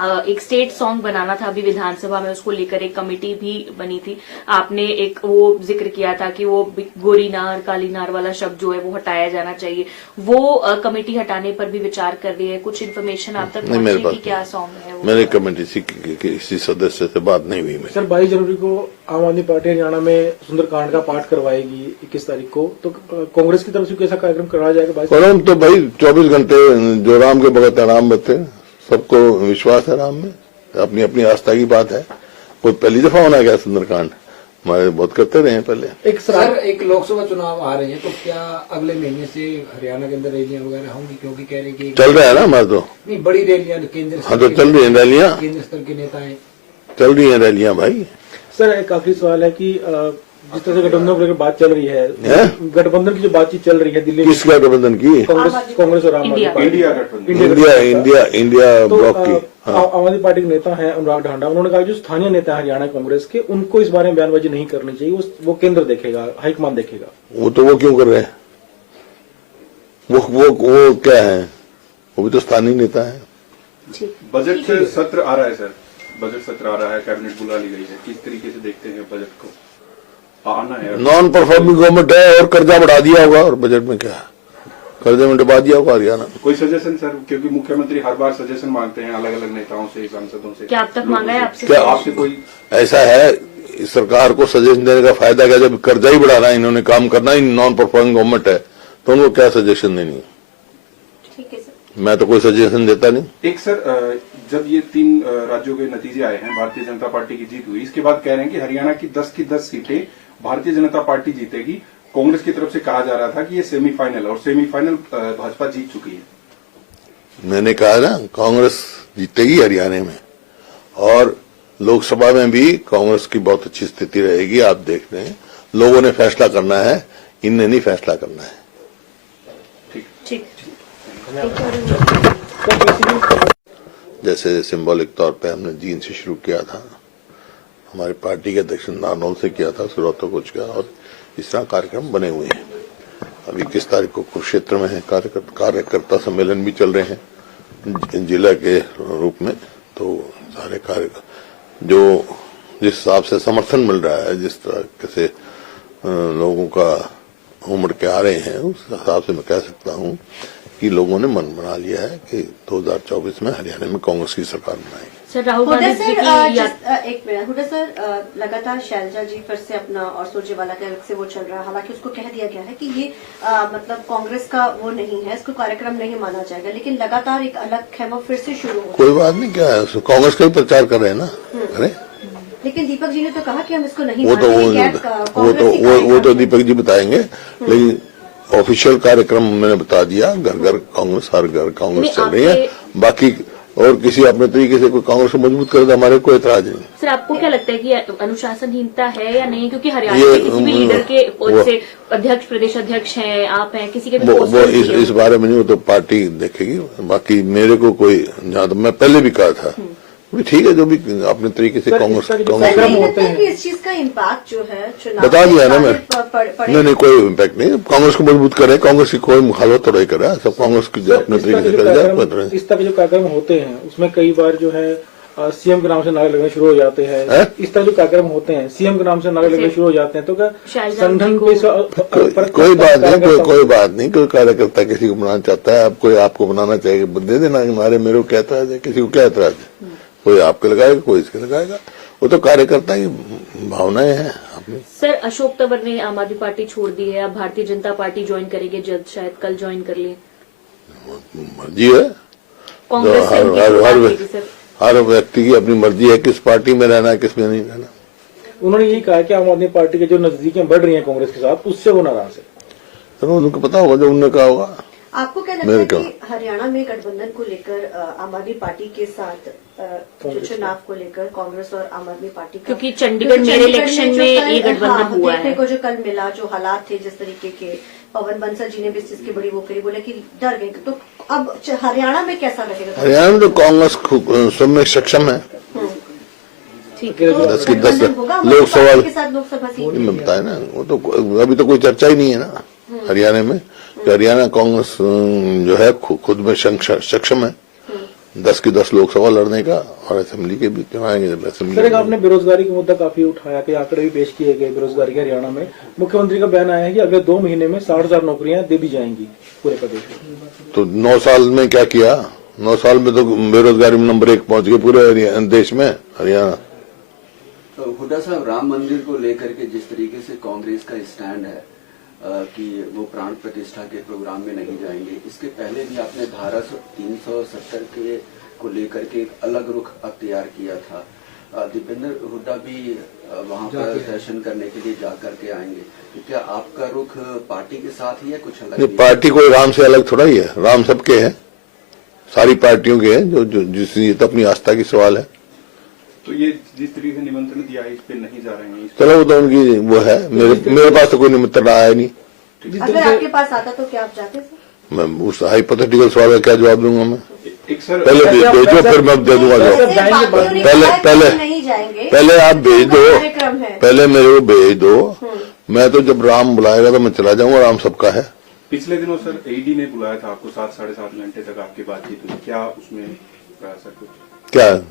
एक स्टेट सॉन्ग बनाना था अभी विधानसभा में, उसको लेकर एक कमेटी भी बनी थी। आपने एक वो जिक्र किया था कि वो गोरी नार काली नार वाला शब्द जो है वो हटाया जाना चाहिए। वो कमेटी हटाने पर भी विचार कर रही है। कुछ इन्फॉर्मेशन आप तक पहुंची कि क्या सॉन्ग है वो? मेरी कमेटी किसी सदस्य से बात नहीं हुई। सर, 22 जनवरी को आम आदमी पार्टी हरियाणा में सुंदरकांड का पाठ करवाएगी 21 तारीख को, तो कांग्रेस की तरफ से कैसा कार्यक्रम कराया जाएगा? तो भाई 24 घंटे जो राम के भगत राम बते, सबको विश्वास है राम में, अपनी अपनी आस्था की बात है। कोई पहली दफा होना क्या सुंदरकांड? हमारे बहुत करते रहे हैं पहले। सर, एक लोकसभा चुनाव आ रहे हैं, तो क्या अगले महीने से हरियाणा के अंदर रैलियां वगैरह होंगी? क्योंकि कह रहे हैं कि चल रहा है ना हमारे तो। नहीं, बड़ी रैलियां केंद्र हाँ, तो चल रही है रैलियां, केंद्र स्तर के नेता है, चल रही है रैलियां भाई। सर, एक आखिरी सवाल है कि जिस तरह से गठबंधन को लेकर बात चल रही है, गठबंधन की जो बातचीत चल रही है दिल्ली में, किस गठबंधन की? कांग्रेस और आम आदमी पार्टी, इंडिया ब्लॉक की। आम आदमी पार्टी के नेता हैं अनुराग ढांडा, उन्होंने कहा जो स्थानीय नेता है हरियाणा कांग्रेस के, उनको इस बारे में बयानबाजी नहीं करनी चाहिए, वो केंद्र देखेगा, हाईकमान देखेगा। वो क्यों कर रहे हैं? वो क्या है? वो भी तो स्थानीय नेता है। बजट सत्र आ रहा है सर, बजट सत्र आ रहा है, कैबिनेट बुला ली गई है, किस तरीके से देखते हैं बजट को? आना है। नॉन परफॉर्मिंग गवर्नमेंट है और कर्जा बढ़ा दिया होगा, और बजट में क्या है, कर्जे में डुबा दिया होगा हरियाणा। कोई सजेशन सर, क्योंकि मुख्यमंत्री हर बार सजेशन मांगते हैं अलग अलग नेताओं से, सांसदों से। क्या अब तक मांगा है आपसे? क्या आपसे कोई ऐसा है, इस सरकार को सजेशन देने का फायदा क्या, जब कर्जा ही बढ़ाना है इन्होंने, काम करना ही नॉन परफॉर्मिंग गवर्नमेंट है, तो उनको क्या सजेशन देनी है? ठीक है सर। मैं तो कोई सजेशन देता नहीं। एक सर, जब ये 3 राज्यों के नतीजे आए हैं, भारतीय जनता पार्टी की जीत हुई, इसके बाद कह रहे हैं कि हरियाणा की 10 सीटें भारतीय जनता पार्टी जीतेगी। कांग्रेस की तरफ से कहा जा रहा था कि ये सेमीफाइनल, और सेमीफाइनल भाजपा जीत चुकी है। मैंने कहा ना, कांग्रेस जीतेगी हरियाणा में, और लोकसभा में भी कांग्रेस की बहुत अच्छी स्थिति रहेगी। आप देख रहे हैं, लोगों ने फैसला करना है, इनने नहीं फैसला करना है। ठीक। जैसे सिंबॉलिक तौर पे हमने जीन से शुरू किया था, हमारी पार्टी के अध्यक्ष नारनौल से किया था, फिर रोहतक किया, और इस तरह कार्यक्रम बने हुए हैं। अभी 21 तारीख को कुरुक्षेत्र में है कार्यकर्ता सम्मेलन भी चल रहे हैं जिला के रूप में। तो सारे कार्य जो जिस हिसाब से समर्थन मिल रहा है, जिस तरह से लोगों का उमड़ के आ रहे हैं, उस हिसाब से मैं कह सकता हूं कि लोगों ने मन बना लिया है कि 2024 में हरियाणा में कांग्रेस की सरकार बनाएगी। सर राहुल हुड्डा गांधी जी सर, की एक मिनट हुड्डा सर, लगातार शैलजा जी फिर से अपना और सुरजेवाला के अलग से वो चल रहा है। हालांकि उसको कह दिया गया है कि ये मतलब कांग्रेस का वो नहीं है, इसको कार्यक्रम नहीं माना जाएगा, लेकिन लगातार एक अलग खेमा फिर से शुरू हो। कोई बात नहीं, क्या है, कांग्रेस का ही प्रचार कर रहे हैं ना, अरे लेकिन दीपक जी ने तो कहा कि हम इसको नहीं वो तो दीपक जी बताएंगे, लेकिन ऑफिशियल कार्यक्रम मैंने बता दिया, घर घर कांग्रेस, हर घर कांग्रेस चल रही है। बाकी और किसी अपने तरीके से कोई कांग्रेस को मजबूत करे तो हमारे कोई एतराज नहीं। सर आपको क्या लगता है कि अनुशासनहीनता है या नहीं? क्योंकि हरियाणा के किसी भी लीडर के पद से अध्यक्ष, प्रदेश अध्यक्ष हैं, आप हैं, किसी के भी वो इस बारे में नहीं, वो तो पार्टी देखेगी। बाकी मेरे को कोई, जहां तक मैं पहले भी कहा था, ठीक है, जो भी अपने तरीके से कांग्रेस होते हैं, इस चीज का इम्पैक्ट जो है चुनाव बता दिया ना मैं। नहीं, कोई इम्पैक्ट नहीं। कांग्रेस को मजबूत करे, कांग्रेस की कोई मुखालफत थोड़ा ही करे, सब कांग्रेस की अपने तरीके से करे जाए। इस तरह के जो कार्यक्रम होते हैं उसमें कई बार जो है सीएम के नाम से नारे लगने शुरू हो जाते हैं। इस तरह जो कार्यक्रम होते हैं सीएम के नाम से नारे लगने शुरू हो जाते हैं, तो क्या संगठन कोई बात नहीं, कोई कार्यकर्ता किसी को बनाना चाहता है, कोई आपको बनाना चाहिए, दे देना नारे, मेरे को क्या एतराज है, किसी को क्या एतराज है? कोई आपके लगाएगा, कोई इसके लगाएगा, वो तो कार्यकर्ता की भावनाएं हैं अपनी। सर अशोक तंवर ने आम आदमी पार्टी छोड़ दी है, अब भारतीय जनता पार्टी ज्वाइन करेंगे जल्द, शायद कल ज्वाइन कर ले। मर्जी है, कांग्रेस हर व्यक्ति की अपनी मर्जी है किस पार्टी में रहना है, किस में नहीं रहना। उन्होंने यही कहा कि आम आदमी पार्टी के जो नजदीकियां बढ़ रही हैं कांग्रेस के साथ, उससे वो नाराज है। तो उनको पता होगा जो उन्होंने कहा होगा। आपको क्या लगता है कि हरियाणा में गठबंधन को लेकर आम आदमी पार्टी के साथ जो चुनाव को लेकर कांग्रेस और आम आदमी पार्टी का, क्योंकि चंडीगढ़ मेरे इलेक्शन में ये गठबंधन हुआ है, देखने को जो कल मिला, जो हालात थे जिस तरीके के, पवन बंसल जी ने भी इस चीज की बड़ी वो करी, बोले कि डर गए। तो अब हरियाणा में कैसा रहेगा? हरियाणा में तो कांग्रेस सब में सक्षम है। ठीक है, 10 की 10 लोकसभा के साथ लोकसभा सीट में बताया ना, वो तो अभी तो कोई चर्चा ही नहीं है ना हरियाणा में। हरियाणा कांग्रेस जो है खुद में सक्षम है 10 की 10 लोकसभा लड़ने का, और असेंबली के भी असेंबली। सर आपने बेरोजगारी का मुद्दा काफी उठाया कि आंकड़े भी पेश किए गए बेरोजगारी के। हरियाणा में मुख्यमंत्री का बयान आया है कि अगले 2 महीने में 60,000 नौकरियां दे दी जाएंगी पूरे प्रदेश में। तो 9 साल में क्या किया? 9 साल में तो बेरोजगारी में नंबर 1 पहुंच गए पूरे देश में हरियाणा। तो हुड्डा साहब, राम मंदिर को लेकर के जिस तरीके से कांग्रेस का स्टैंड है कि वो प्राण प्रतिष्ठा के प्रोग्राम में नहीं जाएंगे, इसके पहले भी आपने धारा 370 के को लेकर के एक अलग रुख अख्तियार किया था। दीपेंद्र हुड्डा भी वहां पर दर्शन करने के लिए जाकर के आएंगे, तो क्या आपका रुख पार्टी के साथ ही है, कुछ अलग? पार्टी कोई राम से अलग थोड़ा ही है, राम सबके है, सारी पार्टियों के है, जो जिस तो अपनी आस्था की सवाल है। तो ये जिस तरीके से निमंत्रण दिया है इस पे नहीं जा रहे हैं? चलो वो तो उनकी वो है, मेरे पास तो कोई निमंत्रण आया नहीं। अगर आपके पास आता तो क्या आप जाते थे? मैं उस हाइपोथेटिकल सवाल का क्या जवाब दूंगा? मैं एक सर पहले भेजो, फिर मैं दे दूंगा जवाब। पहले आप भेज दो, पहले मेरे को भेज दो, मैं तो जब राम बुलाएगा तो मैं चला जाऊंगा, राम सबका है। पिछले दिनों सर ईडी ने बुलाया था आपको, 7-7.5 घंटे तक आपकी बातचीत हुई, क्या उसमें रहा सर कुछ? क्या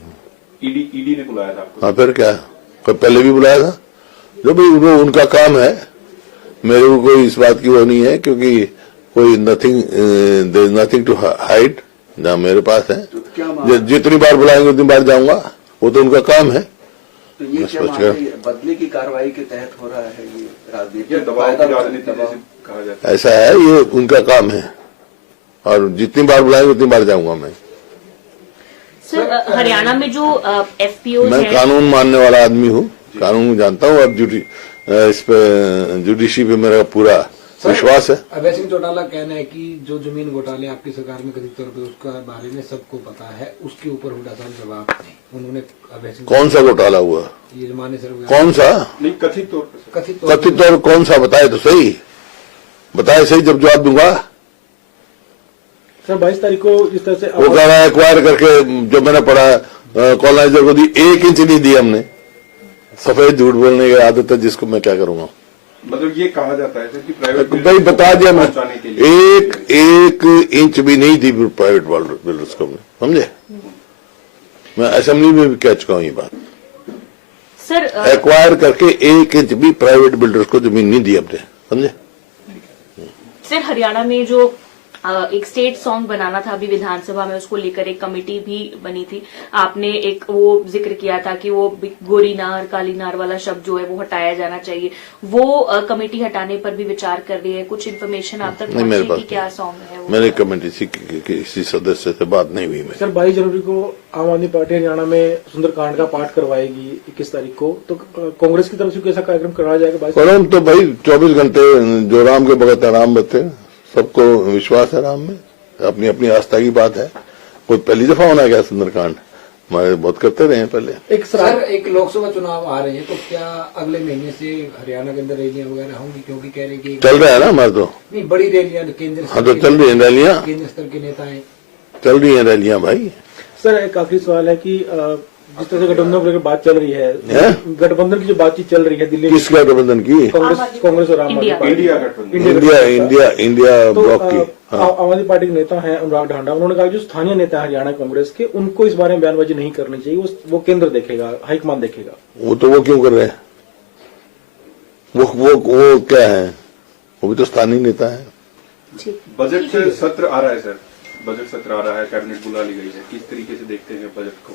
ईडी ने बुलाया था आपको? हाँ, फिर क्या? कोई पहले भी बुलाया था, जो भी वो उनका काम है, मेरे को कोई इस बात की वो नहीं है, क्योंकि कोई there is nothing to hide, जहाँ मेरे पास है। तो क्या जितनी बार बुलाएंगे उतनी बार जाऊंगा, वो तो उनका काम है। तो ये क्या बदले की कार्रवाई के तहत हो रहा है, ये राजनीति दबाव की राजनीति जैसे कहा जाता है? ऐसा है, ये उनका काम है, और जितनी बार बुलाएंगे उतनी बार जाऊंगा मैं। सर, हरियाणा में जो एफपीओ मैं कानून मानने वाला आदमी हूँ, कानून जानता हूँ, और इस पे जुडिशरी पे मेरा पूरा विश्वास है। अभय सिंह चौटाला कहना है कि जो जमीन घोटाले आपकी सरकार में कथित तौर पे उसका बारे में सबको पता है, उसके ऊपर हुड्डा साहब जवाब दें। उन्होंने अभय सिंह कौन सा घोटाला हुआ? ये मान्य सर कौन सा? नहीं, कथित तौर पर कथित तौर कौन सा? बताए तो सही, बताए सही, जब जवाब दूंगा। सर 22 तारीख को जिस तरह से वो कह रहा है एक्वायर करके, जो मैंने पढ़ा कॉलोनाइजर को दी, 1 इंच नहीं दी हमने। सफेद झूठ बोलने की आदत है जिसको मैं क्या करूंगा। मतलब ये कहा जाता है सर कि प्राइवेट भाई बता दिया मैं, पहुंचाने के लिए 1 इंच भी नहीं दी प्राइवेट बिल्डर्स को, समझे? मैं असेंबली में भी कह चुका हूँ ये बात। सर एक्वायर करके 1 इंच भी प्राइवेट बिल्डर्स को जमीन नहीं दी हमने, समझे? सर, हरियाणा में जो एक स्टेट सॉन्ग बनाना था अभी विधानसभा में, उसको लेकर एक कमेटी भी बनी थी। आपने एक वो जिक्र किया था कि वो गोरी नार काली नार वाला शब्द जो है वो हटाया जाना चाहिए। वो कमेटी हटाने पर भी विचार कर रही है। कुछ इन्फॉर्मेशन आप तक पहुंची कि क्या सॉन्ग है वो? मेरी कमेटी किसी सदस्य से बात नहीं हुई। सर 22 जनवरी को आम आदमी पार्टी हरियाणा में सुंदरकांड का पाठ करवाएगी 21 तारीख को, तो कांग्रेस की तरफ से कैसा कार्यक्रम करवाया जाएगा? परम तो भाई 24 घंटे जो राम के भगत राम बते, सबको विश्वास है राम में, अपनी अपनी आस्था की बात है। कोई पहली दफा होना क्या सुंदरकांड? हमारे बहुत करते रहे हैं पहले। एक लोकसभा चुनाव आ रहे हैं, तो क्या अगले महीने से हरियाणा के अंदर रैलियां वगैरह होंगी? क्योंकि कह रहे हैं कि चल रहा है ना हमारे, तो नहीं बड़ी रैलियां केंद्र हाँ तो चल रही है रैलियां, केंद्र स्तर के नेता हैं, चल रही है रैलियां भाई। सर एक आखिरी सवाल है कि जिस तरह से गठबंधन को लेकर बात चल रही है, गठबंधन की जो बातचीत चल रही है दिल्ली में, किस गठबंधन की? कांग्रेस और आम आदमी पार्टी, इंडिया गठबंधन, इंडिया तो ब्लॉक की। आम आदमी पार्टी के नेता हैं अनुराग ढांडा, उन्होंने कहा जो स्थानीय नेता है हरियाणा कांग्रेस के, उनको इस बारे में बयानबाजी नहीं करनी चाहिए, वो केंद्र देखेगा, हाईकमान देखेगा। वो तो वो क्यों कर रहे हैं? वो क्या है? वो भी तो स्थानीय नेता है। बजट सत्र आ रहा है सर, बजट सत्र आ रहा है, कैबिनेट बुला ली गई है, किस तरीके से देखते हैं बजट को?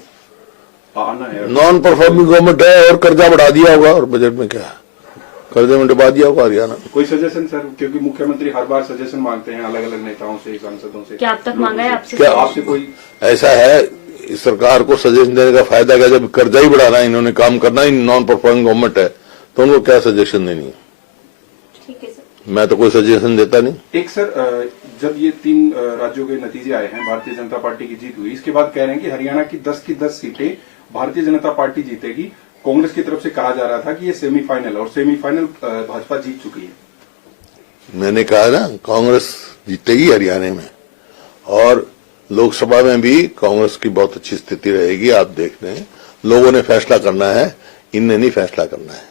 आना है, नॉन परफॉर्मिंग गवर्नमेंट है, और कर्जा बढ़ा दिया होगा, और बजट में क्या है? कर्जे में डुबा दिया होगा हरियाणा। कोई सजेशन सर, क्योंकि मुख्यमंत्री हर बार सजेशन मांगते हैं अलग अलग नेताओं से, सांसदों से। क्या अब तक मांगा है आपसे? क्या आपसे कोई ऐसा है? इस सरकार को सजेशन देने का फायदा क्या? जब कर्जा ही बढ़ाना है, इन्होंने काम करना ही नॉन परफॉर्मिंग गवर्नमेंट है, तो उनको क्या सजेशन देनी है? ठीक है सर। मैं तो कोई सजेशन देता नहीं। एक सर, जब ये 3 राज्यों के नतीजे आए हैं, भारतीय जनता पार्टी की जीत हुई, इसके बाद कह रहे हैं कि हरियाणा की 10 की 10 सीटें भारतीय जनता पार्टी जीतेगी। कांग्रेस की तरफ से कहा जा रहा था कि ये सेमीफाइनल, और सेमीफाइनल भाजपा जीत चुकी है। मैंने कहा ना, कांग्रेस जीतेगी हरियाणा में, और लोकसभा में भी कांग्रेस की बहुत अच्छी स्थिति रहेगी। आप देख रहे हैं, लोगों ने फैसला करना है, इनने नहीं फैसला करना है।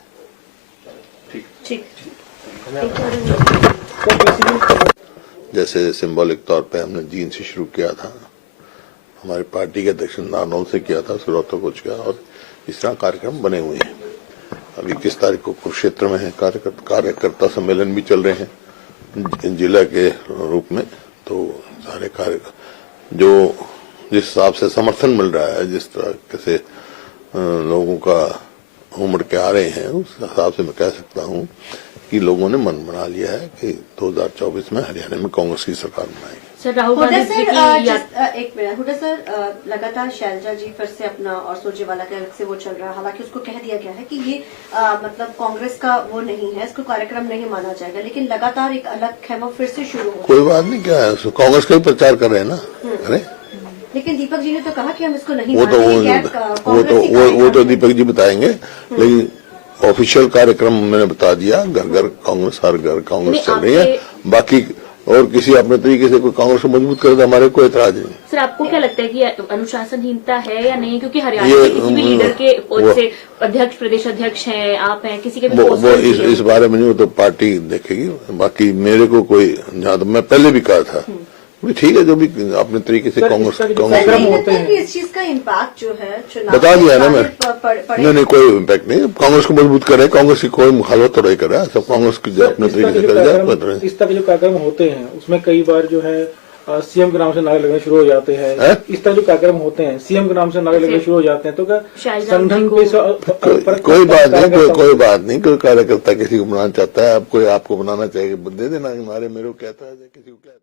ठीक। जैसे सिंबॉलिक तौर पे हमने जीन से शुरू किया था, हमारी पार्टी के अध्यक्ष नारनौल से किया था, फिर रोहतक किया, और इस तरह कार्यक्रम बने हुए हैं। अभी 21 तारीख को कुरुक्षेत्र में है कार्यकर्ता सम्मेलन भी चल रहे हैं जिला के रूप में। तो सारे कार्य जो जिस हिसाब से समर्थन मिल रहा है, जिस तरह से लोगों का उमड़ के आ रहे हैं, उस हिसाब से मैं कह सकता हूं कि लोगों ने मन बना लिया है कि 2024 में हरियाणा में कांग्रेस की सरकार बनाएगी। सर राहुल गांधी जी की एक मिनट हुड्डा सर, लगातार शैलजा जी फिर से अपना और सुरजेवाला के अलग से वो चल रहा है। हालांकि उसको कह दिया गया है कि ये मतलब कांग्रेस का वो नहीं है, इसको कार्यक्रम नहीं माना जाएगा, लेकिन लगातार एक अलग खेमा फिर से शुरू हो। कोई बात नहीं, क्या है, कांग्रेस का ही प्रचार कर रहे हैं ना, अरे लेकिन दीपक जी ने तो कहा कि हम इसको नहीं वो तो दीपक जी बताएंगे, लेकिन ऑफिशियल कार्यक्रम मैंने बता दिया, घर घर कांग्रेस, हर घर कांग्रेस चल रही है। बाकी और किसी अपने तरीके से कोई कांग्रेस को मजबूत करे तो हमारे कोई एतराज नहीं। सर आपको क्या लगता है कि अनुशासनहीनता है या नहीं? क्योंकि हरियाणा के किसी भी लीडर के पद से अध्यक्ष, प्रदेश अध्यक्ष हैं, आप हैं, किसी के भी वो इस बारे में नहीं, वो तो पार्टी देखेगी। बाकी मेरे को कोई, जहां तो मैं पहले भी कहा था, ठीक है, जो भी अपने तरीके से सर, कांग्रेस इसका जो कांग्रेस कार्यक्रम नहीं होते लगता हैं। कि इस चीज का इम्पैक्ट जो है चुनाव बता दिया ना में मैं। पड़ेगा? नहीं, कोई इम्पैक्ट नहीं। कांग्रेस को मजबूत करे, कांग्रेस की कोई मुखालफत थोड़ा ही कर रहा है, सब कांग्रेस की सर, अपने इस तरह तरीके के से जो कर जाए। कार्यक्रम- इस तरह के जो कार्यक्रम होते हैं उसमें कई बार जो है सीएम के नाम से नारे लगने शुरू हो जाते हैं। इस तरह जो कार्यक्रम होते हैं सीएम के नाम से नारे लगने शुरू हो जाते हैं, तो क्या संगठन पे कोई बात नहीं, कोई बात नहीं। कोई कार्यकर्ता किसी को बनाना चाहता है, अब कोई आपको बनाना चाहिए, दे देना नारे मेरे को कहता है किसी को क्या